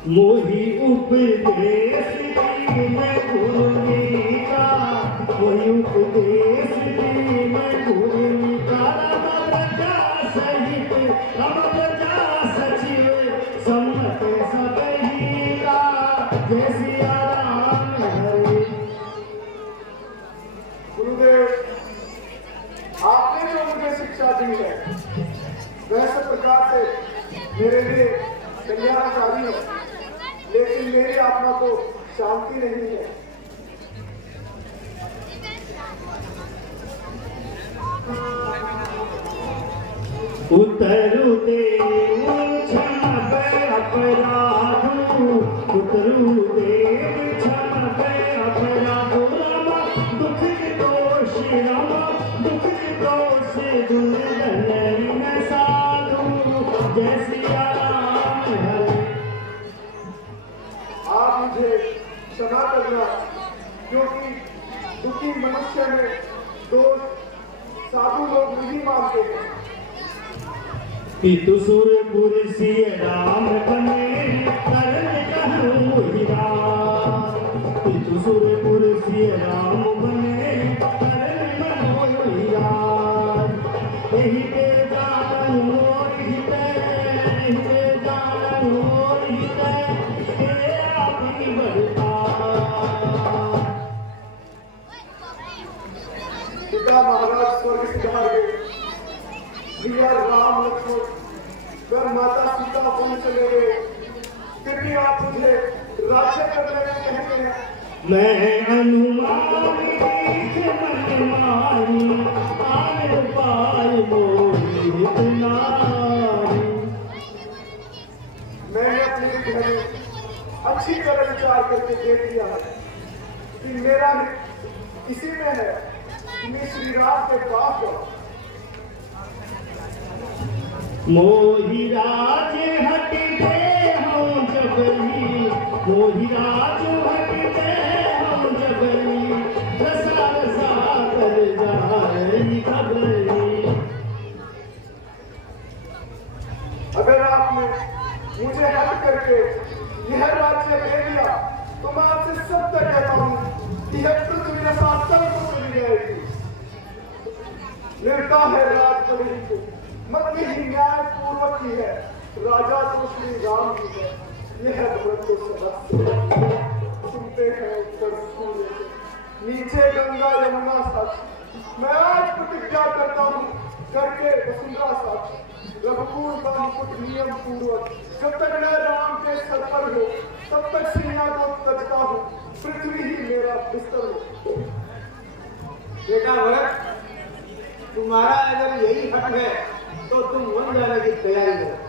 मोहि उपदेश दी मैं गुरुनी का वही उपदेश दी मैं गुरुनी का। राम प्रजा सहित राम प्रजा सचिव सम्मत सबही का जय सिया राम हरे। गुरुदेव आपने जो मुझे शिक्षा दी है वैसे प्रकार से मेरे लिए कल्याणकारी है, लेकिन मेरी आत्मा को शांति नहीं है। उतरु देव क्षम अपराधु उतरु देव क्षम अपराधु। रामा दुख दोष रामा दुख दोष दुर्जन साधु जय सिया राम हरे। आप मुझे क्षमा करना क्योंकि दुखी मनुष्य में दोष साधु लोग नहीं मानते हैं। पितु सुरपुर सिय राम बने करण कहूँ हीरा। पितु सुरपुर सिय राम बने करण कहूँ हीरा। यही पे जानन मोर हितै यही पे जानन मोर हितै हे आपी बढ़ता। पिता महाराज स्वर्ग सिधार गए, भैया राम लक्ष्मण व माता सीता वन चले गए, फिर भी आप मुझे राज्य करने में कहते हैं। मैं अनुमानी मन मारी आन पाय मोहि हित नारी। मैंने अपनी बहन अच्छी तरह विचार करके देख लिया है कि मेरा हित इसी में है मिश्री राज के पास जाओ। मोही राज हटते हो जबरी, मोही राज हटते हो जबरी, रसा रसा कर जाए खबरी। अगर आपने मुझे हट करके यह राज्य दे दिया तो मैं आपसे सत्य कहता हूं कि यह पृथ्वी रसा तल को मिल जाएगी। मिलता है राजबली को, मत ही न्याय पूर्वक ही है, राजा तो श्री राम की है, यह भरत को सदा सुनते हैं उत्तर सूर्य से, नीचे गंगा यमुना साक्षी। मैं आज प्रतिज्ञा करता हूं करके वसुंधरा साक्षी, रघुकुल का मुकुट नियम पूर्वक, जब तक मैं राम के सर पर हो तब तक सीना को तजता हूं, पृथ्वी ही मेरा बिस्तर हो। बेटा भरत, तुम्हारा अगर यही हक है तो तुम वन जाने की तैयारी करो।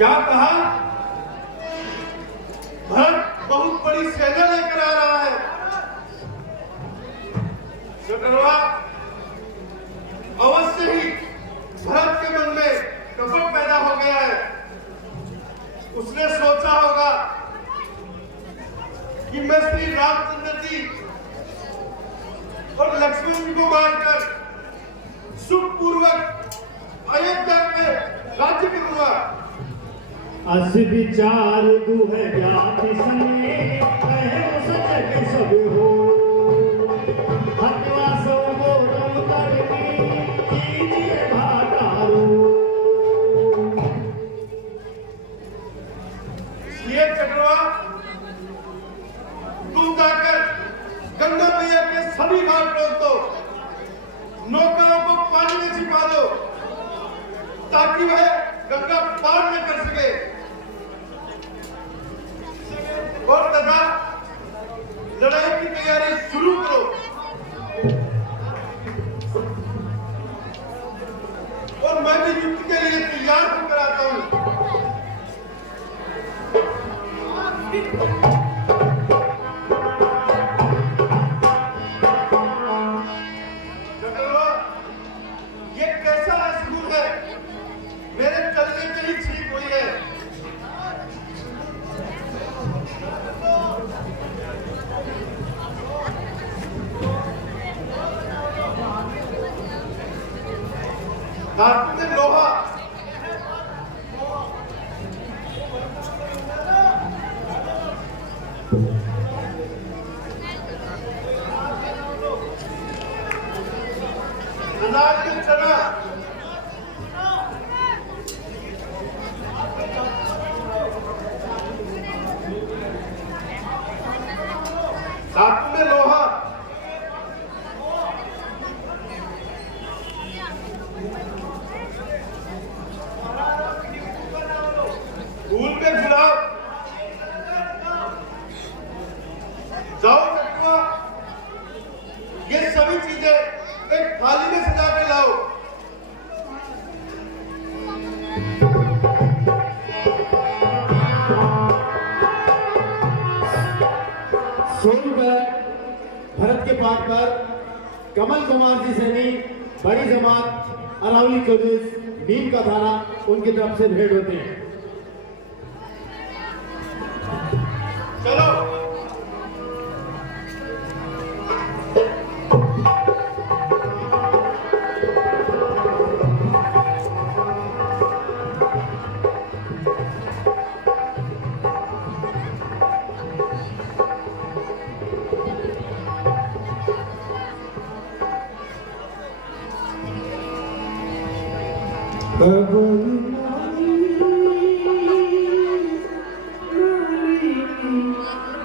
क्या कहा? भरत बहुत बड़ी सेना लेकर आ रहा है। शत्रुवा, अवश्य ही भरत के मन में कपट पैदा हो गया है। उसने सोचा होगा कि मैं श्री रामचंद्र जी और लक्ष्मण जी को मारकर सुखपूर्वक अयोध्या में राज्य करूंगा। अस विचार दुह जाति सने कहे सच सब हो हत्या सौ गोरम करनी कीजिए भातारो। इसलिए चक्रवा, तुम जाकर गंगा मैया के सभी घाट रोक दो, नौकरों को पानी में छिपा दो ताकि वह गंगा पार न कर सके। और तथा लड़ाई की तैयारी शुरू करो। और मैं भी युद्ध के लिए तैयार होकर आता हूं। ये कैसा रसगुल है? मेरे चलने के ही ठीक हुई है। धातु में लोहा, अनाज में चना, धातु में लोहा, फूल में गुलाब। जाओ चटुआ, ये सभी चीजें एक थाली में सजा के लाओ। 100 रुपए भरत के पाठ पर कमल कुमार जी सैनी, बड़ी जमात, अरावली चौबीस, नीम का थाना, उनकी तरफ से भेंट होते हैं। चलो।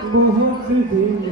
बहुत दिन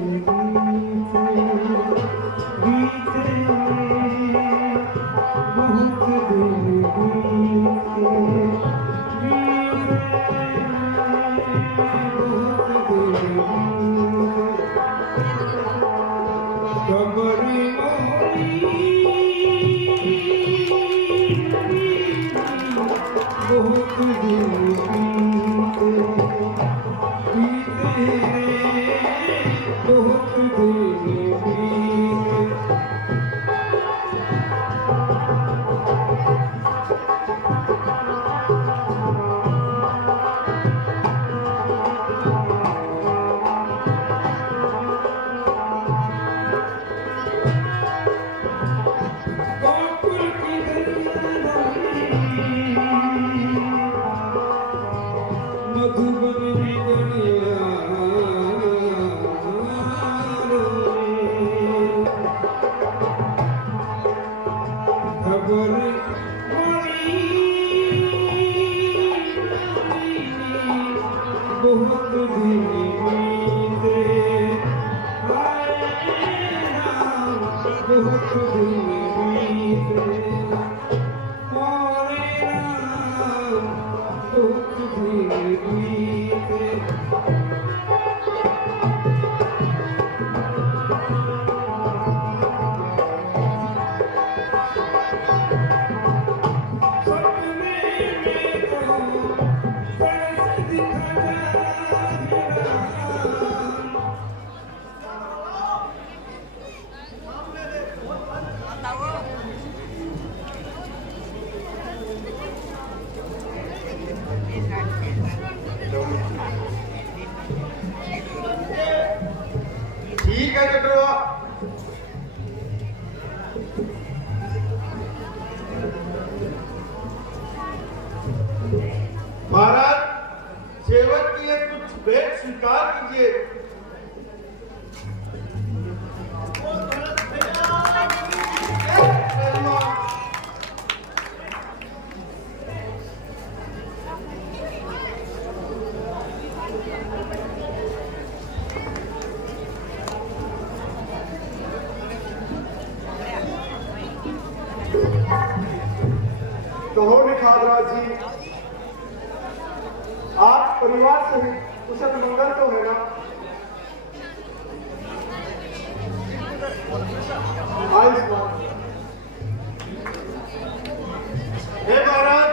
महाराज, सेवक की ये कुछ भेंट स्वीकार कीजिए। कहो निखादराज जी, आप परिवार सहित कुशल मंगल तो है ना? आयुष्मान। हे महाराज,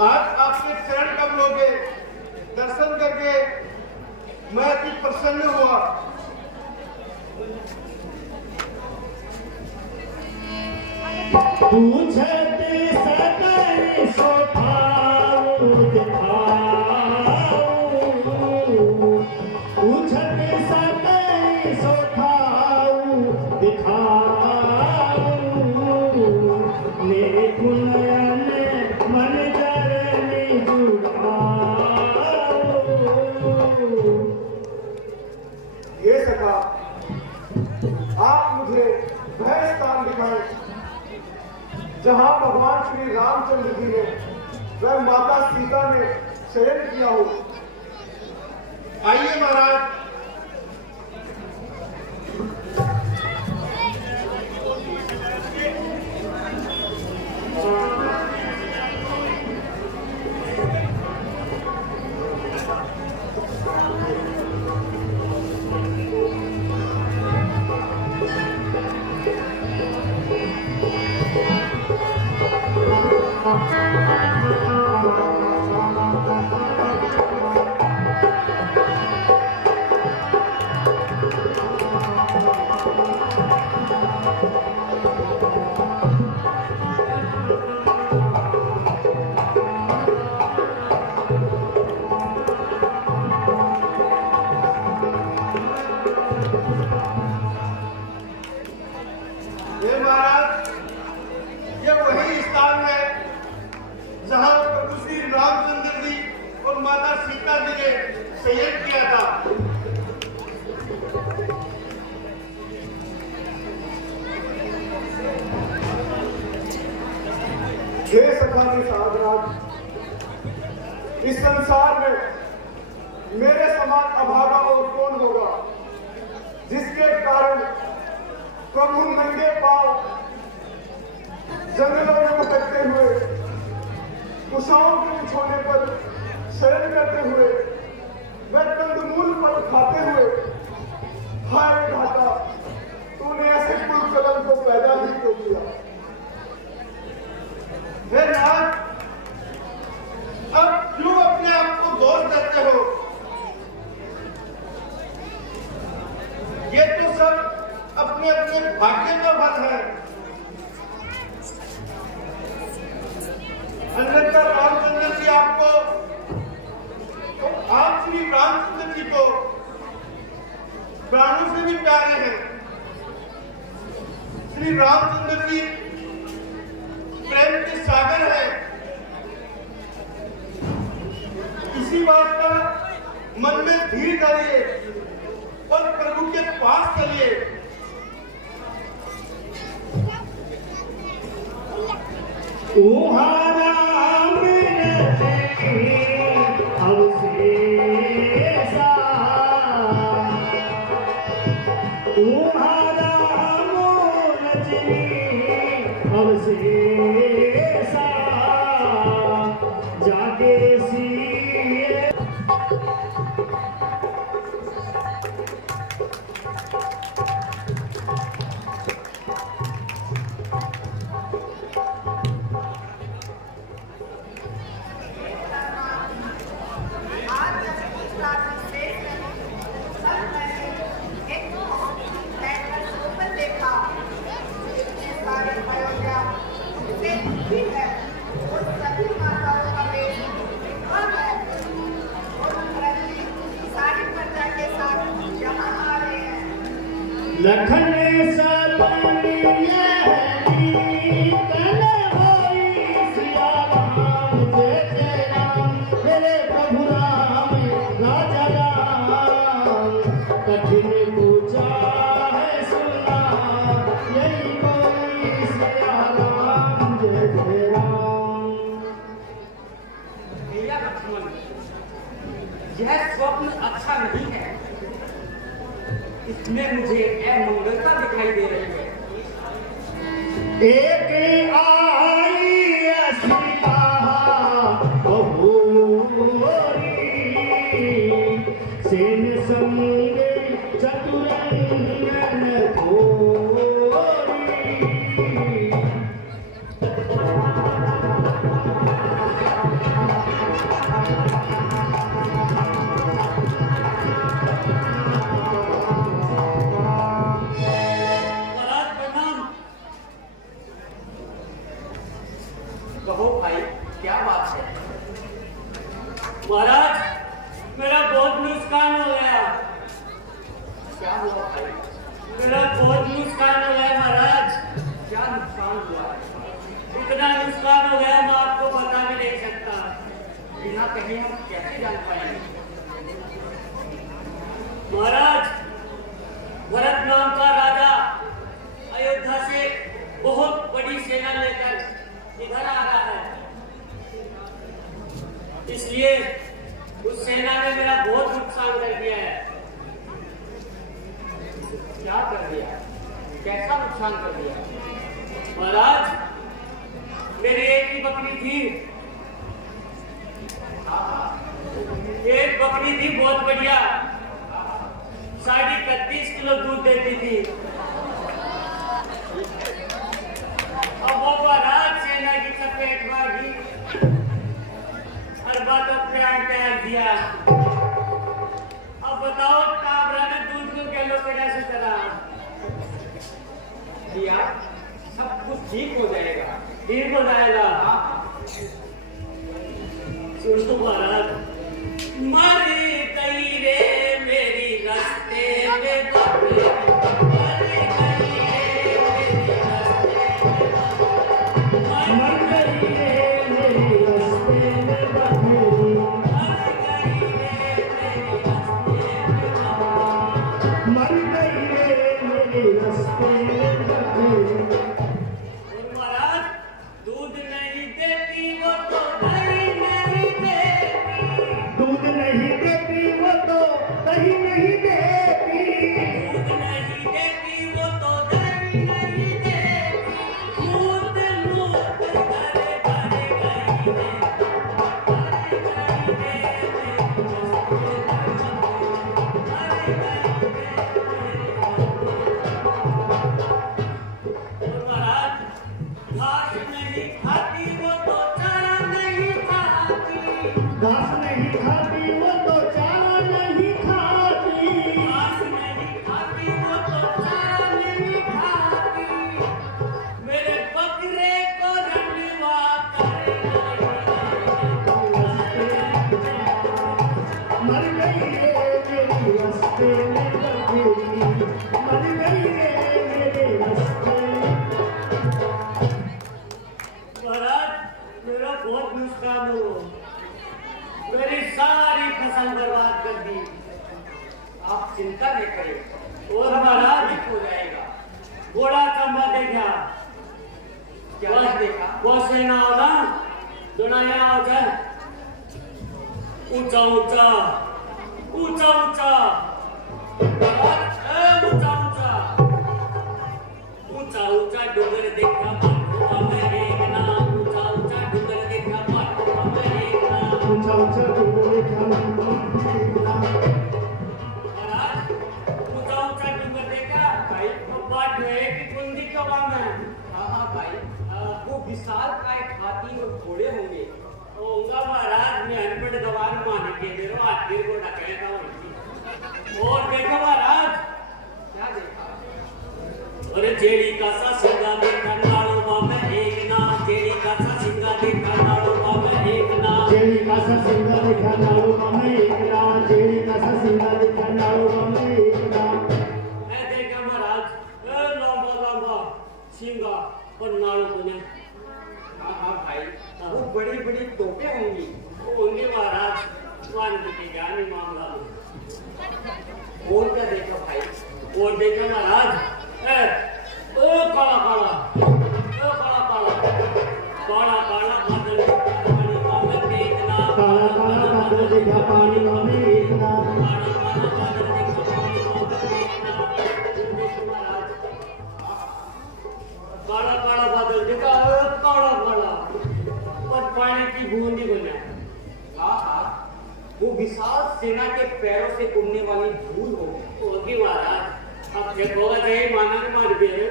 आज आपके चरण कब लोगे? दर्शन करके मैं अति प्रसन्न हुआ। पूछते सकल सोठाऊ दिखाऊ, पूछते सकल सोठाऊ दिखाऊ, मेरे कुनयन मन जरनी जुड़ाऊ। ये सखा, आप मुझे वह स्थान दिखाएं जहां भगवान श्री रामचंद्र जी ने वह माता सीता ने शयन किया हो। आइए महाराज। हे महाराज, ये वही स्थान है जहां प्रभु श्री रामचंद्र जी और माता सीता जी ने शयन किया था। हे सखा निखादराज, इस संसार में मेरे समान अभागा और कौन होगा जिसके कारण प्रभु नंगे पांव जंगलों में भटकते हुए, कुशाओं के बिछोने पर शयन करते हुए, वह कंदमूल फल खाते हुए, हाय घाटा, तूने ऐसे कुलकलम को पैदा ही क्यों किया? हे नाथ, अब क्यों अपने आप को दोष देते हो? ये तो सब अपने अपने भाग्य का फल है। अन्यथा रामचंद्र जी आपको, तो आप श्री रामचंद्र जी को प्राणों से भी प्यारे हैं। श्री रामचंद्र जी प्रेम के सागर है। इसी बात का मन में धीर डालिए और प्रभु के पास चलिए। राम अवशेषा, अवशेषा, जागे सिए। लखन सपने एक आई सीता बहुरी सेन संग चतुरंगन थोरी। महाराज प्रणाम। कहो भाई, क्या बात है? महाराज, मेरा बहुत नुकसान हो गया। क्या हुआ भाई? मेरा बहुत नुकसान हो गया महाराज। क्या नुकसान हुआ? इतना नुकसान हो गया मैं आपको बता भी नहीं सकता। बिना कहे हम कैसे जान पाएंगे? महाराज, भरत नाम का राजा अयोध्या से बहुत बड़ी सेना लेकर इधर आ रहा है। इसलिए उस सेना ने मेरा बहुत नुकसान कर दिया है। क्या कर दिया? कैसा नुकसान कर दिया? महाराज, मेरी एक ही बकरी थी। एक बकरी थी बहुत बढ़िया, 31.5 किलो दूध देती थी। अब वो महाराज सेना की चपेट में आ गई और बातों पे त्याग दिया। अब बताओ, काबरा ने दूध को किलो कैसे चला दिया? सब कुछ ठीक हो जाएगा, ठीक हो जाएगा। सुनो महाराज, मरी गई रे मेरी रास्ते में बकरी, मरी गई रे मेरी रास्ते में बकरी, मर गई रे मेरे रास्ते में बकरी। और महाराज, दूध नहीं देती वो तो दही नहीं देती, दूध नहीं देती वो तो दही नहीं देती, दूध नहीं देती वो तो दही नहीं देती, मूत मूत करे करे गई रे, करे गई रे और महाराज, घास नहीं खाती वो तो चारा नहीं खाती, घास नहीं खाती वो तो चारा नहीं खाती, घास नहीं खाती वो तो चारा नहीं खाती, मेरे बकरे को रंडवा करे मर गई रे मेरे रास्ते में बकरी, मर गई रे मेरे रास्ते में। महाराज, मेरा बहुत नुकसान हो, मेरी सारी फसल बर्बाद कर दी। आप चिंता नहीं करें, और महाराज ठीक हो जाएगा। घोड़ा चंबा देखा, क्या देखा? वो सेना होगा दुनिया होगा, ऊंचा ऊंचा ऊंचा ऊंचा ऊंचा ऊंचा ऊंचा ऊंचा डूंगर देखा पाटवा में एक नाम, ऊंचा ऊंचा डूंगर देखा पाटवा में एक नाम। ऊंचा ऊंचा डूंगर देखा महाराज, ऊंचा ऊंचा डूंगर देखा भाई, तो बात है कि कुंदी क्यों बाम है? हाँ भाई, वो विशाल काय हाथी और घोड़े होंगे। होगा महाराज, मैं अनपढ़ गवार मान के दे रहा हूँ, हाथी को डकेगा वही। और देखो महाराज, क्या देखा? अरे जेड़ी का सा सिंगा देखा नाड़ो में एक नाम, जेड़ी का सा सिंगा देखा नाड़ो में एक नाम, जेड़ी का सा सिंगा देखा नाड़ो में एक नाम, जेड़ी का सा सिंगा देखा नाड़ो में एक नाम। मैं देखा महाराज, लंबा लंबा सिंगा और नाड़ो ने। हाँ भाई, वो बड़ी बड़ी तोपे होंगी, वो होंगे महाराज, मान के ज्ञानी मामला। और क्या देखा भाई? और देखा महाराज, ओ काला काला, ओ काला काला, काला काला बादल पानी में देखना, काला काला बादल देखा पानी में एक नाम, काला काला बादल देखा पानी में देखना। महाराज, काला काला उनका काला काला और पानी की बूंदी बना। वो विशाल सेना के पैरों से उड़ने वाली धूल हो होगी महाराज। अब देखोगा नहीं माना के मार भी है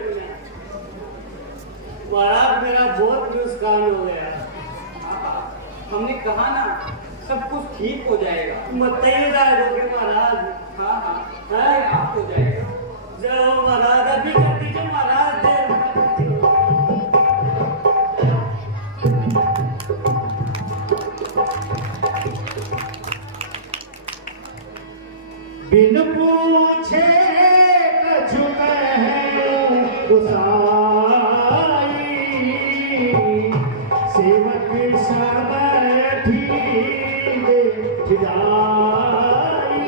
महाराज, मेरा बहुत नुकसान हो गया। हमने कहा ना सब कुछ ठीक हो जाएगा, मत ही जाएगा महाराज। हाँ हाँ हाँ आप हो जाएगा। जाओ महाराज, अभी कर दीजिए महाराज। बिन पूछे कछु कहे गुसाई, सेवक समय ठीक जाई।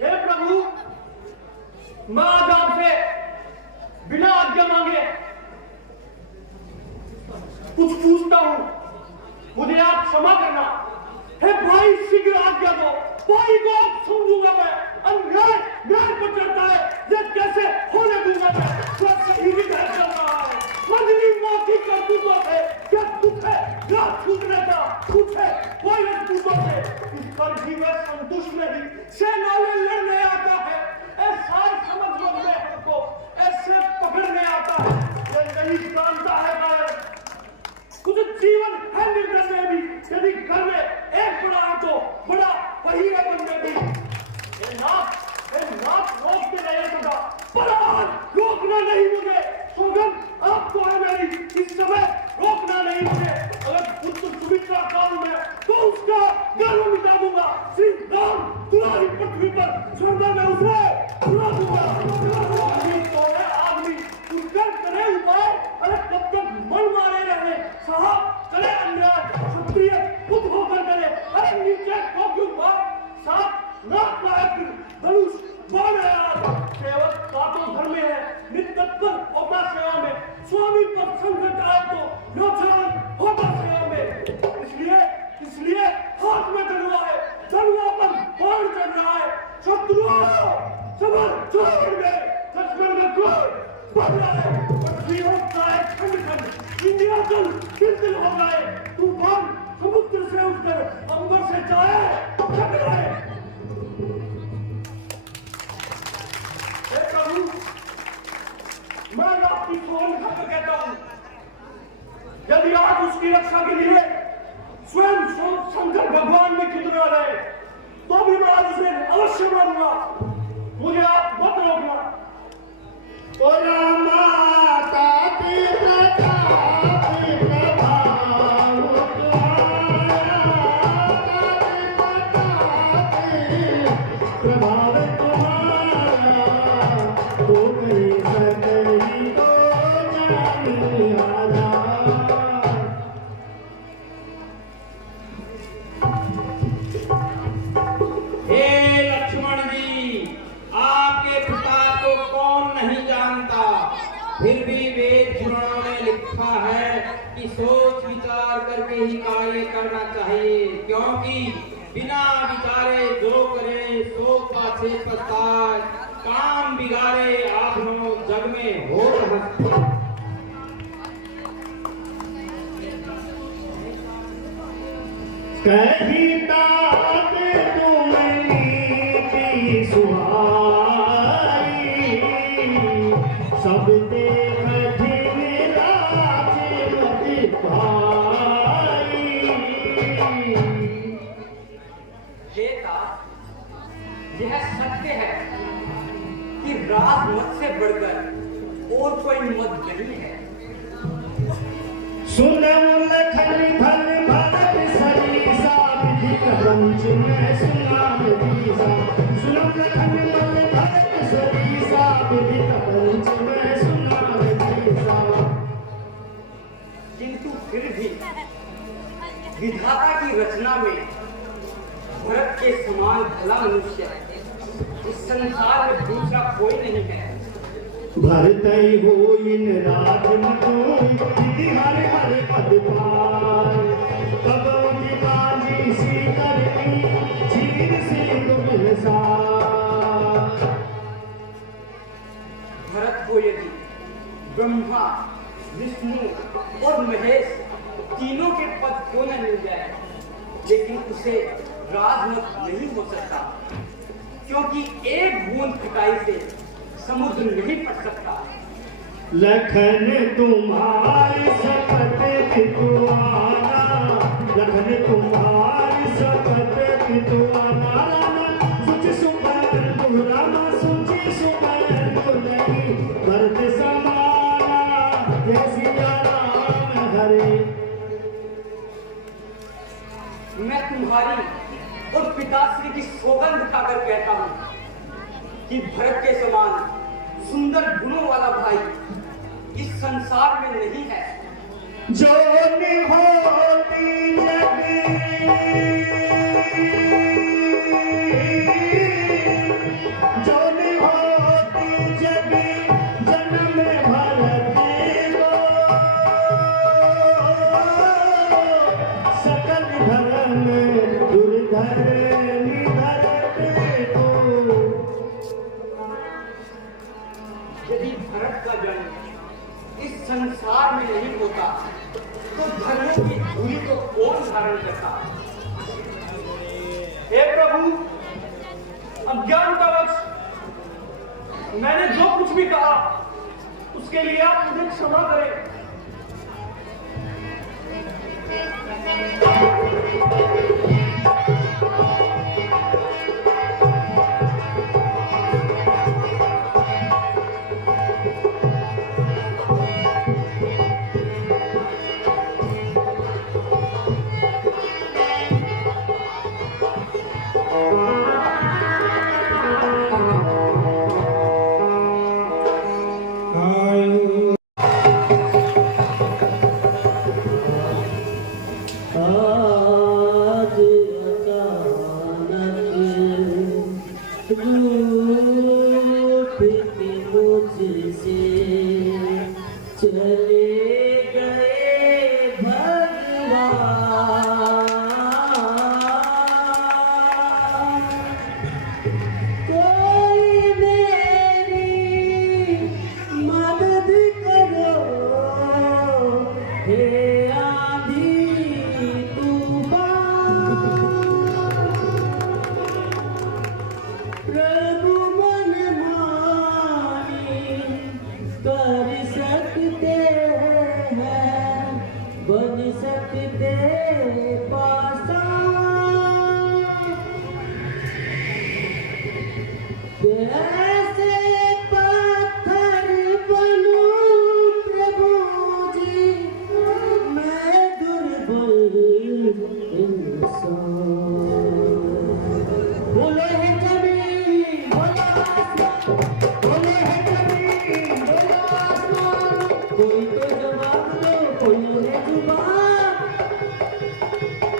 हे प्रभु, मैं आज आपसे बिना आज्ञा मांगे कुछ पूछता हूं, मुझे आप क्षमा करना। हे भाई, शीघ्र आज्ञा दो, भाई को आप समझूंगा मैं। अन्याय न्याय पर चढ़ता है, ये कैसे होने दूंगा मैं। बस यही डर चल रहा है, मजली मौती करतूतों से। क्या कुछ है या छूटने का कुछ है कोई करतूतों से। इस पर भी मैं संतुष्ट नहीं, सेना में लड़ने आता है, ऐसा समझ लो मैं हमको ऐसे पकड़ने आता है। ये नहीं जानता है कुछ जीवन है निर्धन में भी, यदि घर में एक बड़ा है तो बड़ा वही है बन में भी। नाक रोकते रहे सदा, पर आज रोकना नहीं मुझे। सौगंध आपको है मेरी, इस समय रोकना नहीं मुझे। अगर पुत्र सुमित्रा काल में तो उसका गर्व मिटा दूंगा। श्री राम तुम्हारी पृथ्वी पर स्वर्ग में उसे बुला दूंगा। आदमी तो है आदमी, तू करे उपाय। अरे कब तक मन मारे रहे साहब, करे अन्याय क्षत्रिय खुद होकर करे। अरे नीचे को क्यों बात साहब, नाक लायक धनुष बाण है यार। सेवक का तो घर में है, नित्य होता सेवा में। स्वामी पर संकट आए तो नौजवान होता सेवा में। इसलिए हाथ में धनुआ है, धनुआ पर बाण चढ़ रहा है। शत्रुओं सबर छोड़ गए, लक्ष्मण का क्रोध बढ़ रहा है। पृथ्वियों का एक खंड इंडिया जल तिल हो गए। तूफान समुद्र से उठकर अंबर से जाए टकराए। हे प्रभु, मैं आपकी सोल खत्म कहता हूं, यदि आप उसकी रक्षा के लिए स्वयं शंकर भगवान में कितना रहे तो भी मैं आज उसे अवश्य मारूंगा। मुझे आप मत रोकना। ओ माता पिता प्रभाव तुम्हारा, तो करे सकई तो जानिहारा। हे लक्ष्मण जी, आपके पिता को कौन नहीं जानता, फिर भी वेद पुराणों में लिखा है कि सोच विचार करके ही कार्य करना चाहिए, क्योंकि बिना विचारे जो करे सो पाछे पछताए। काम बिगाड़े आपनो जग में हो रहत। कही तात तुम्हें सुहाई, सब ते कठिन राज भाई। बेटा, यह सत्य है कि राज मत से बढ़कर और कोई मत नहीं है। सुनम लखन भल भरत सरीसा, विधि प्रपंच में सुनाम दीसा। सुनम लखन भल भरत सरीसा, विधि प्रपंच में सुनाम दीसा। किंतु फिर भी विधाता की रचना में भरत के समान भला मनुष्य इस संसार में दूसरा कोई नहीं है। भरतई हो इन राज मतोई, विधि हर हर पद पाए। तब पिताजी सी करनी, चीर सिंह मिलसार। भरत को यदि ब्रह्मा, विष्णु और महेश तीनों के पद क्यों न मिल जाए, लेकिन उसे राजमत नहीं हो सकता, क्योंकि एक बूंद खटाई से समुद्र नहीं पट सकता। लखन तुम्हारी शपथ कितुआना, लखन तुम्हारी शपथ कितुआना, सुच सुमन दुरामा सुचि सुमन नहीं भरत समाना, जय सिया राम हरे। मैं तुम्हारी और पिताश्री की सौगंध खाकर कहता हूं कि भरत के समान सुंदर गुणों वाला भाई इस संसार में नहीं है। जो होती जगी, जो होती जगी जन्म भरत को, सकल धर्म दुर्धर निधरते को। यदि भरत का जन्म इस संसार में नहीं होता तो धर्मों की धूली को कौन धारण करता। हे प्रभु, अज्ञानतावश मैंने जो कुछ भी कहा उसके लिए आप मुझे क्षमा करें। आज अचानक रूठ के मुझसे चले गए भगवान। कोई मेरी मदद करो, हे आंधी तूफान। प्रभु मन मानी कर सकते हैं, बन सकते पासान। कैसे पत्थर बनूं प्रभु जी, मैं दुर्बल इंसान। बोलो है जमीन, बोलो आसमान, बोलो है जमीन, बोलो आसमान। कोई तो जवाब दो, कोई है जुबान।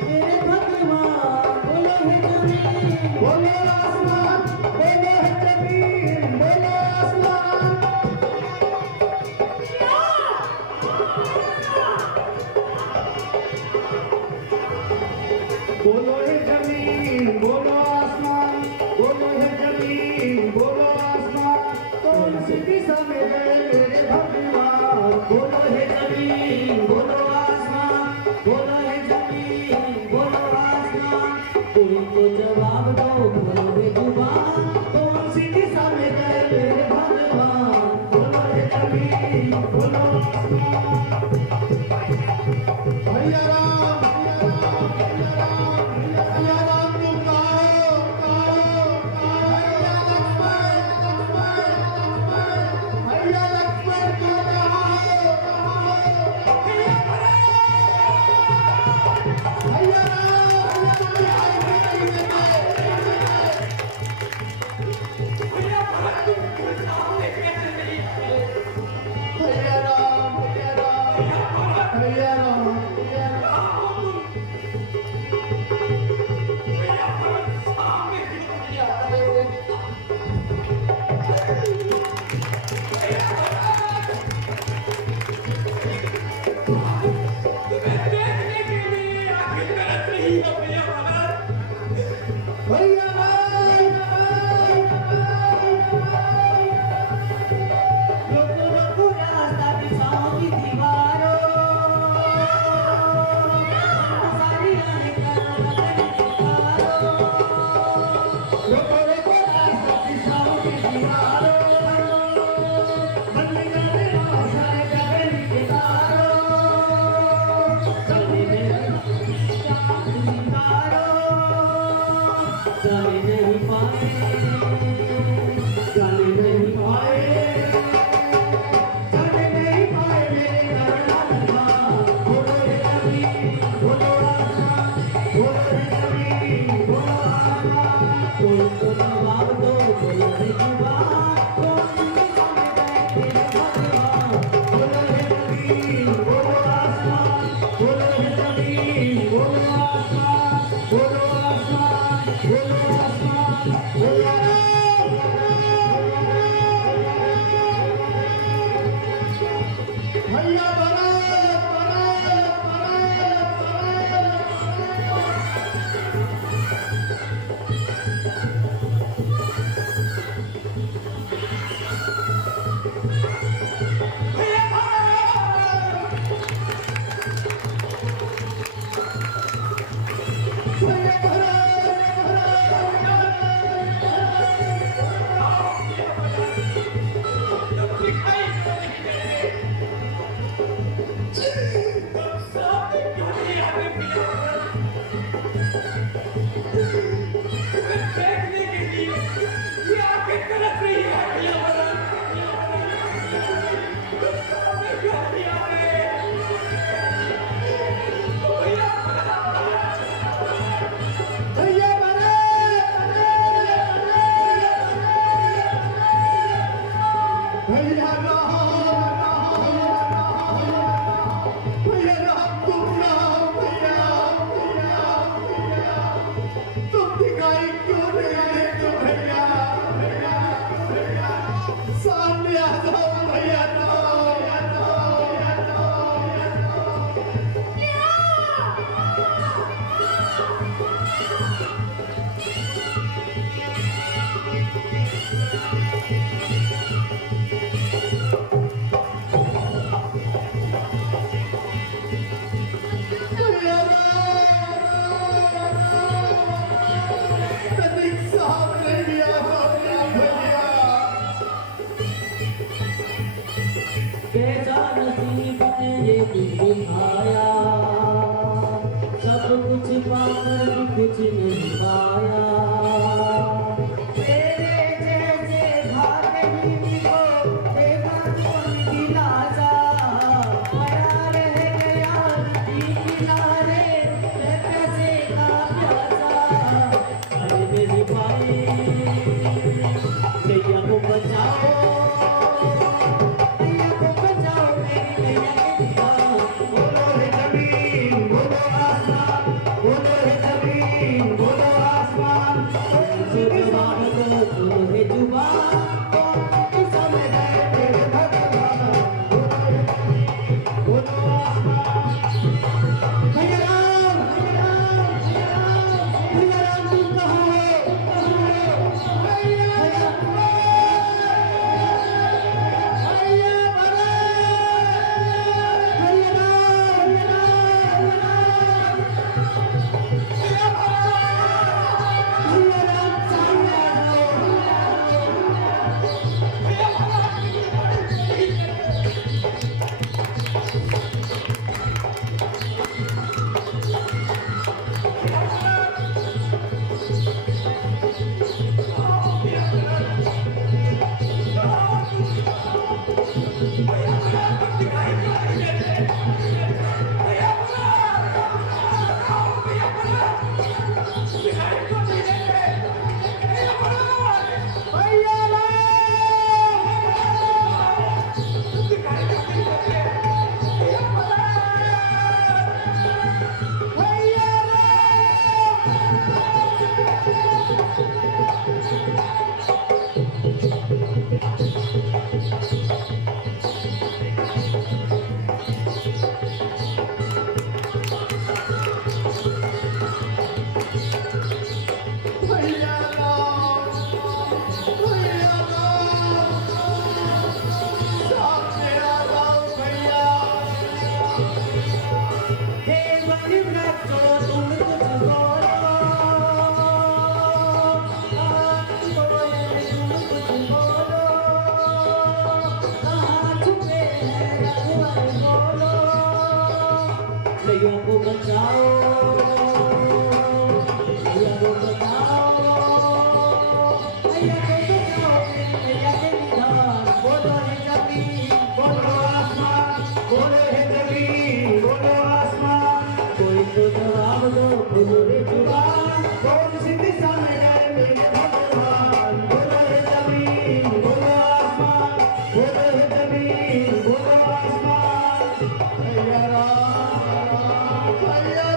मेरे भगवान, बोलो है जमीन, बोलो आसमान, बोलो है जमीन, बोलो आसमान। बोलो है जमीन, बोलो आसमान, बोलो है जमीन, बोलो आसमान। कौन सी दिशा में गए मेरे भगवान। बोलो है जमीन, बोलो आसमान, बोलो है जमीन, बोलो आसमान। कोई तो जवाब दो, बोलो है जुबान। कौन सी दिशा में गए मेरे भगवान। बोलो है जमीन, बोलो आसमान। भैया राम, भैया राम तुम कहो, भैया लक्ष्मण तुम कहो। भैया राम भैया मरे भैया भैया तुम दिखाई क्यों नहीं देते भैया सामने आ जाओ भैया कैसा नसीब ने ये तुझको खाया, सब कुछ पाकर भी कुछ नहीं पाया। तेरे जैसे भाग्यहीन को देखा कौन दिलासा, पड़ा रह गया नदी किनारे मैं पैसे का प्यासा। अरे मेरी भाई भैया को बचाओ, भैया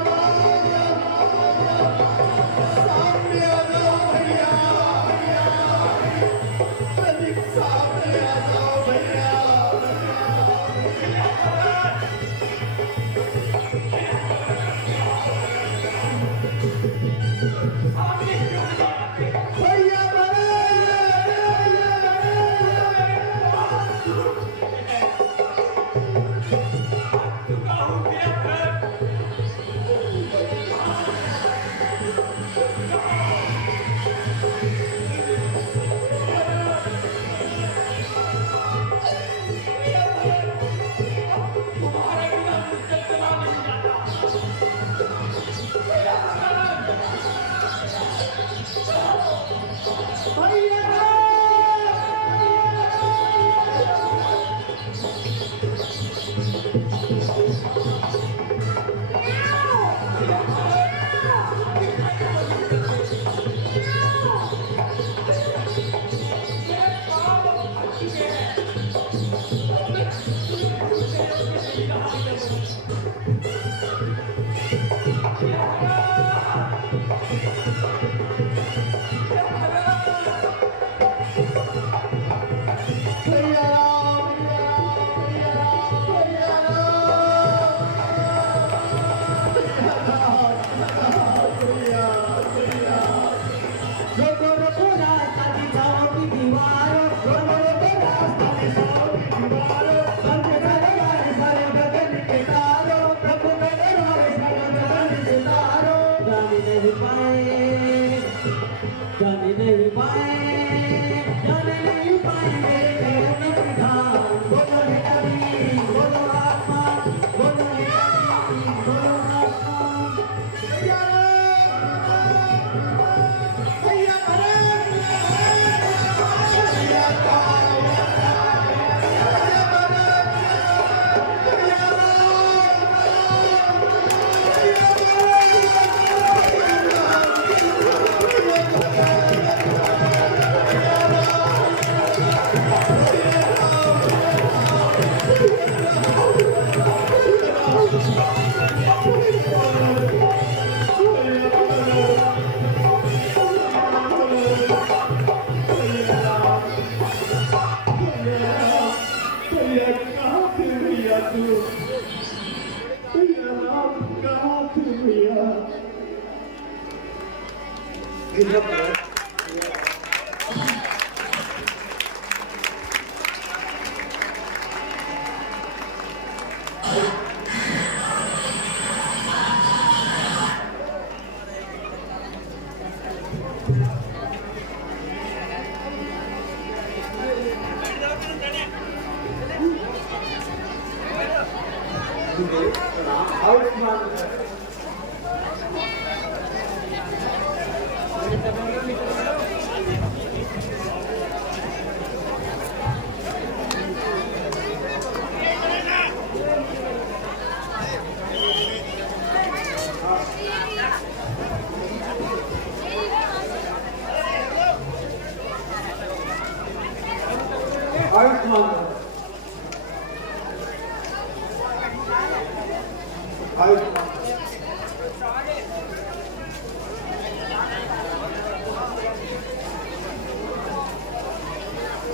भैया कहाँ थे भैया तू भैया राम कहाँ थे भैया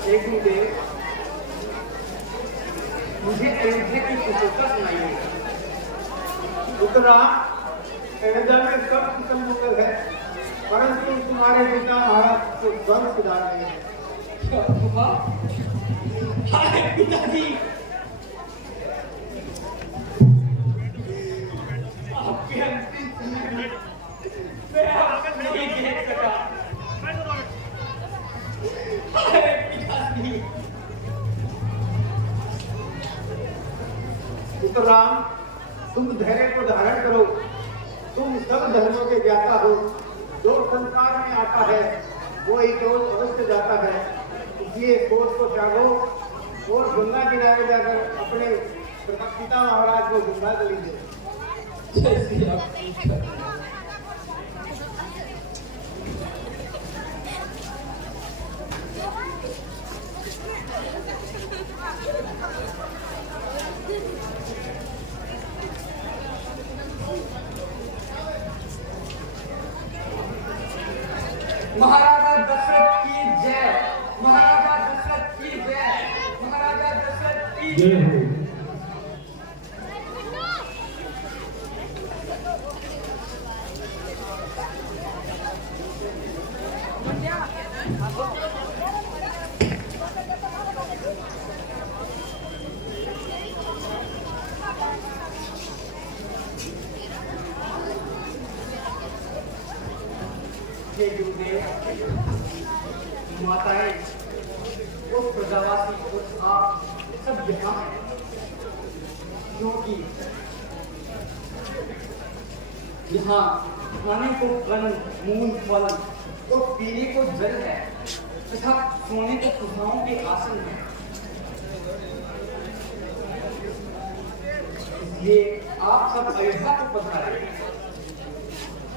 एक दिन देर मुझे अयोध्या की कुशलता सुनाई दी। उत्तरा अयोध्या में सब कुशल मंगल है, परंतु तुम्हारे पिता महाराज को स्वर्ग सुधार रहे हैं। हाय पिताजी, आपके अंतिम समय में मैं आपको नहीं देख सका। हाय पिताजी। उत्तराम, तुम धैर्य को धारण करो। तुम सब धर्मों के ज्ञाता हो। जो संसार में आता है वो एक रोज अवश्य जाता है। इसलिए सोच को त्यागो और गंगा किनारे जाकर अपने पिता महाराज को गंगा जली दो। जैसी आपकी इच्छा। महाराजा दशरथ की जय, महाराजा दशरथ की जय, महाराजा दशरथ की जय हो हे गुरुदेव, माताएं, उस प्रजावासी उस आप सब यहाँ हैं, क्योंकि यहाँ खाने को अन्न, मूल फल और पीने को जल है तथा सोने को सुधाओं के आसन है। ये आप सब अयोध्या को पधारे।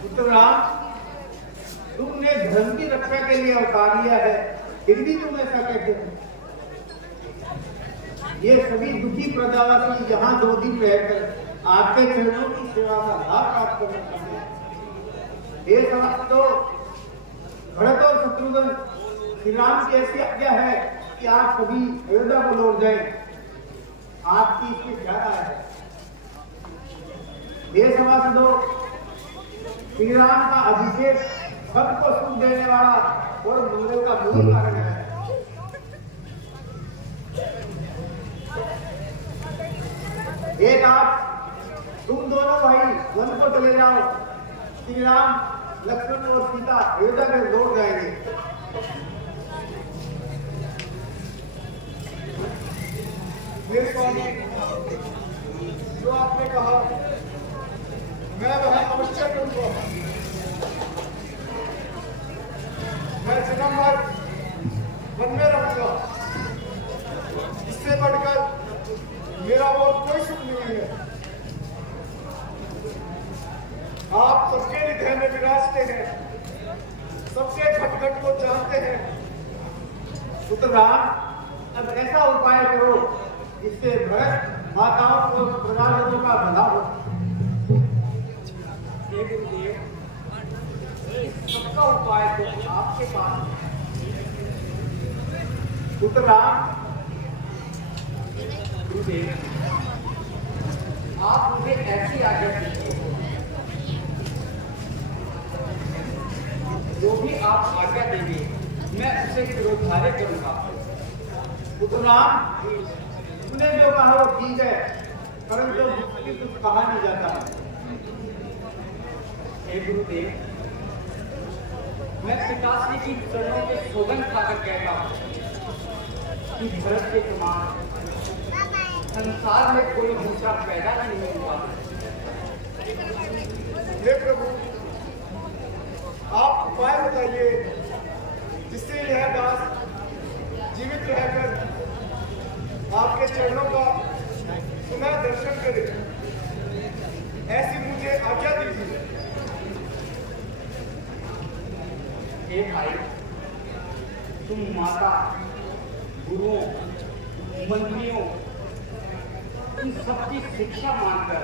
उत्तराम, तुमने धर्म की रक्षा के लिए अवतार लिया है, फिर भी तुम ऐसा कहते हो। ये सभी दुखी प्रजावासी यहाँ 2 दिन रहकर आपके चरणों की सेवा का लाभ प्राप्त करना चाहते हैं। ये समाज तो भरत और शत्रुघ्न श्री राम की ऐसी आज्ञा है कि आप सभी अयोध्या को लौट जाएं। आपकी इसकी क्या राय है? ये सभासदों, श्री राम का अभिषेक सबको सुख देने वाला और मंगल का मूल कारण है। एक आप तुम दोनों भाई वन को चले जाओ। श्री राम, लक्ष्मण और सीता अयोध्या में लौट जाएंगे। मेरे स्वामी, जो आपने कहा मैं वह अवश्य करूंगा। मैं जन्म भर वन में रहूंगा। इससे बढ़कर मेरा और कोई सुख नहीं है। आप सबके हृदय में विराजते हैं, सबके घट घट को जानते हैं। उत्तराम, अब ऐसा उपाय करो जिससे भरत, माताओं और प्रजाजनों का भला हो। हे गुरुदेव, सबका उपाय तो आपके पास है। उत्तराम, गुरुदेव, आप मुझे ऐसी आज्ञा दीजिए, जो भी आप आज्ञा देंगे मैं उसे शिरोधार्य करूंगा। पुत्रराम, तूने जो कहा वो ठीक है, परंतु मुक्ति कुछ कहा नहीं जाता है। हे गुरुदेव, मैं पिताश्री की चरणों के सौगंध खाकर कहता हूँ कि भरत के समान संसार में कोई दूसरा पैदा ही नहीं हुआ। हे प्रभु, आप उपाय बताइए जिससे यह दास जीवित रहकर आपके चरणों का पुनः दर्शन करे। ऐसी मुझे आज्ञा दीजिए। हे भाई, तुम माता, गुरुओं, मंत्रियों, इन सबकी शिक्षा मानकर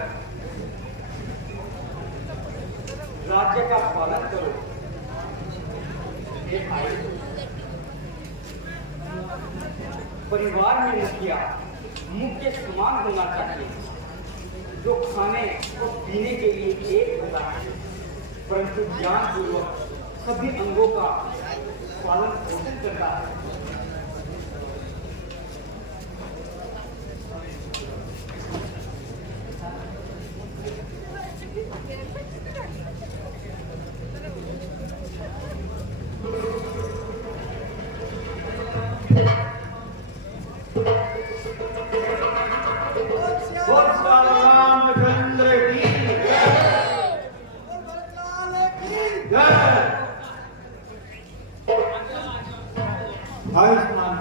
राज्य का पालन करो। हे भाई, परिवार में मुखिया मुख्य समान होना चाहिए, जो खाने और पीने के लिए एक होता है, परंतु ज्ञान पूर्वक सभी अंगों का पालन पोषण करता है। रामचंद्र की जय। आयुष्मान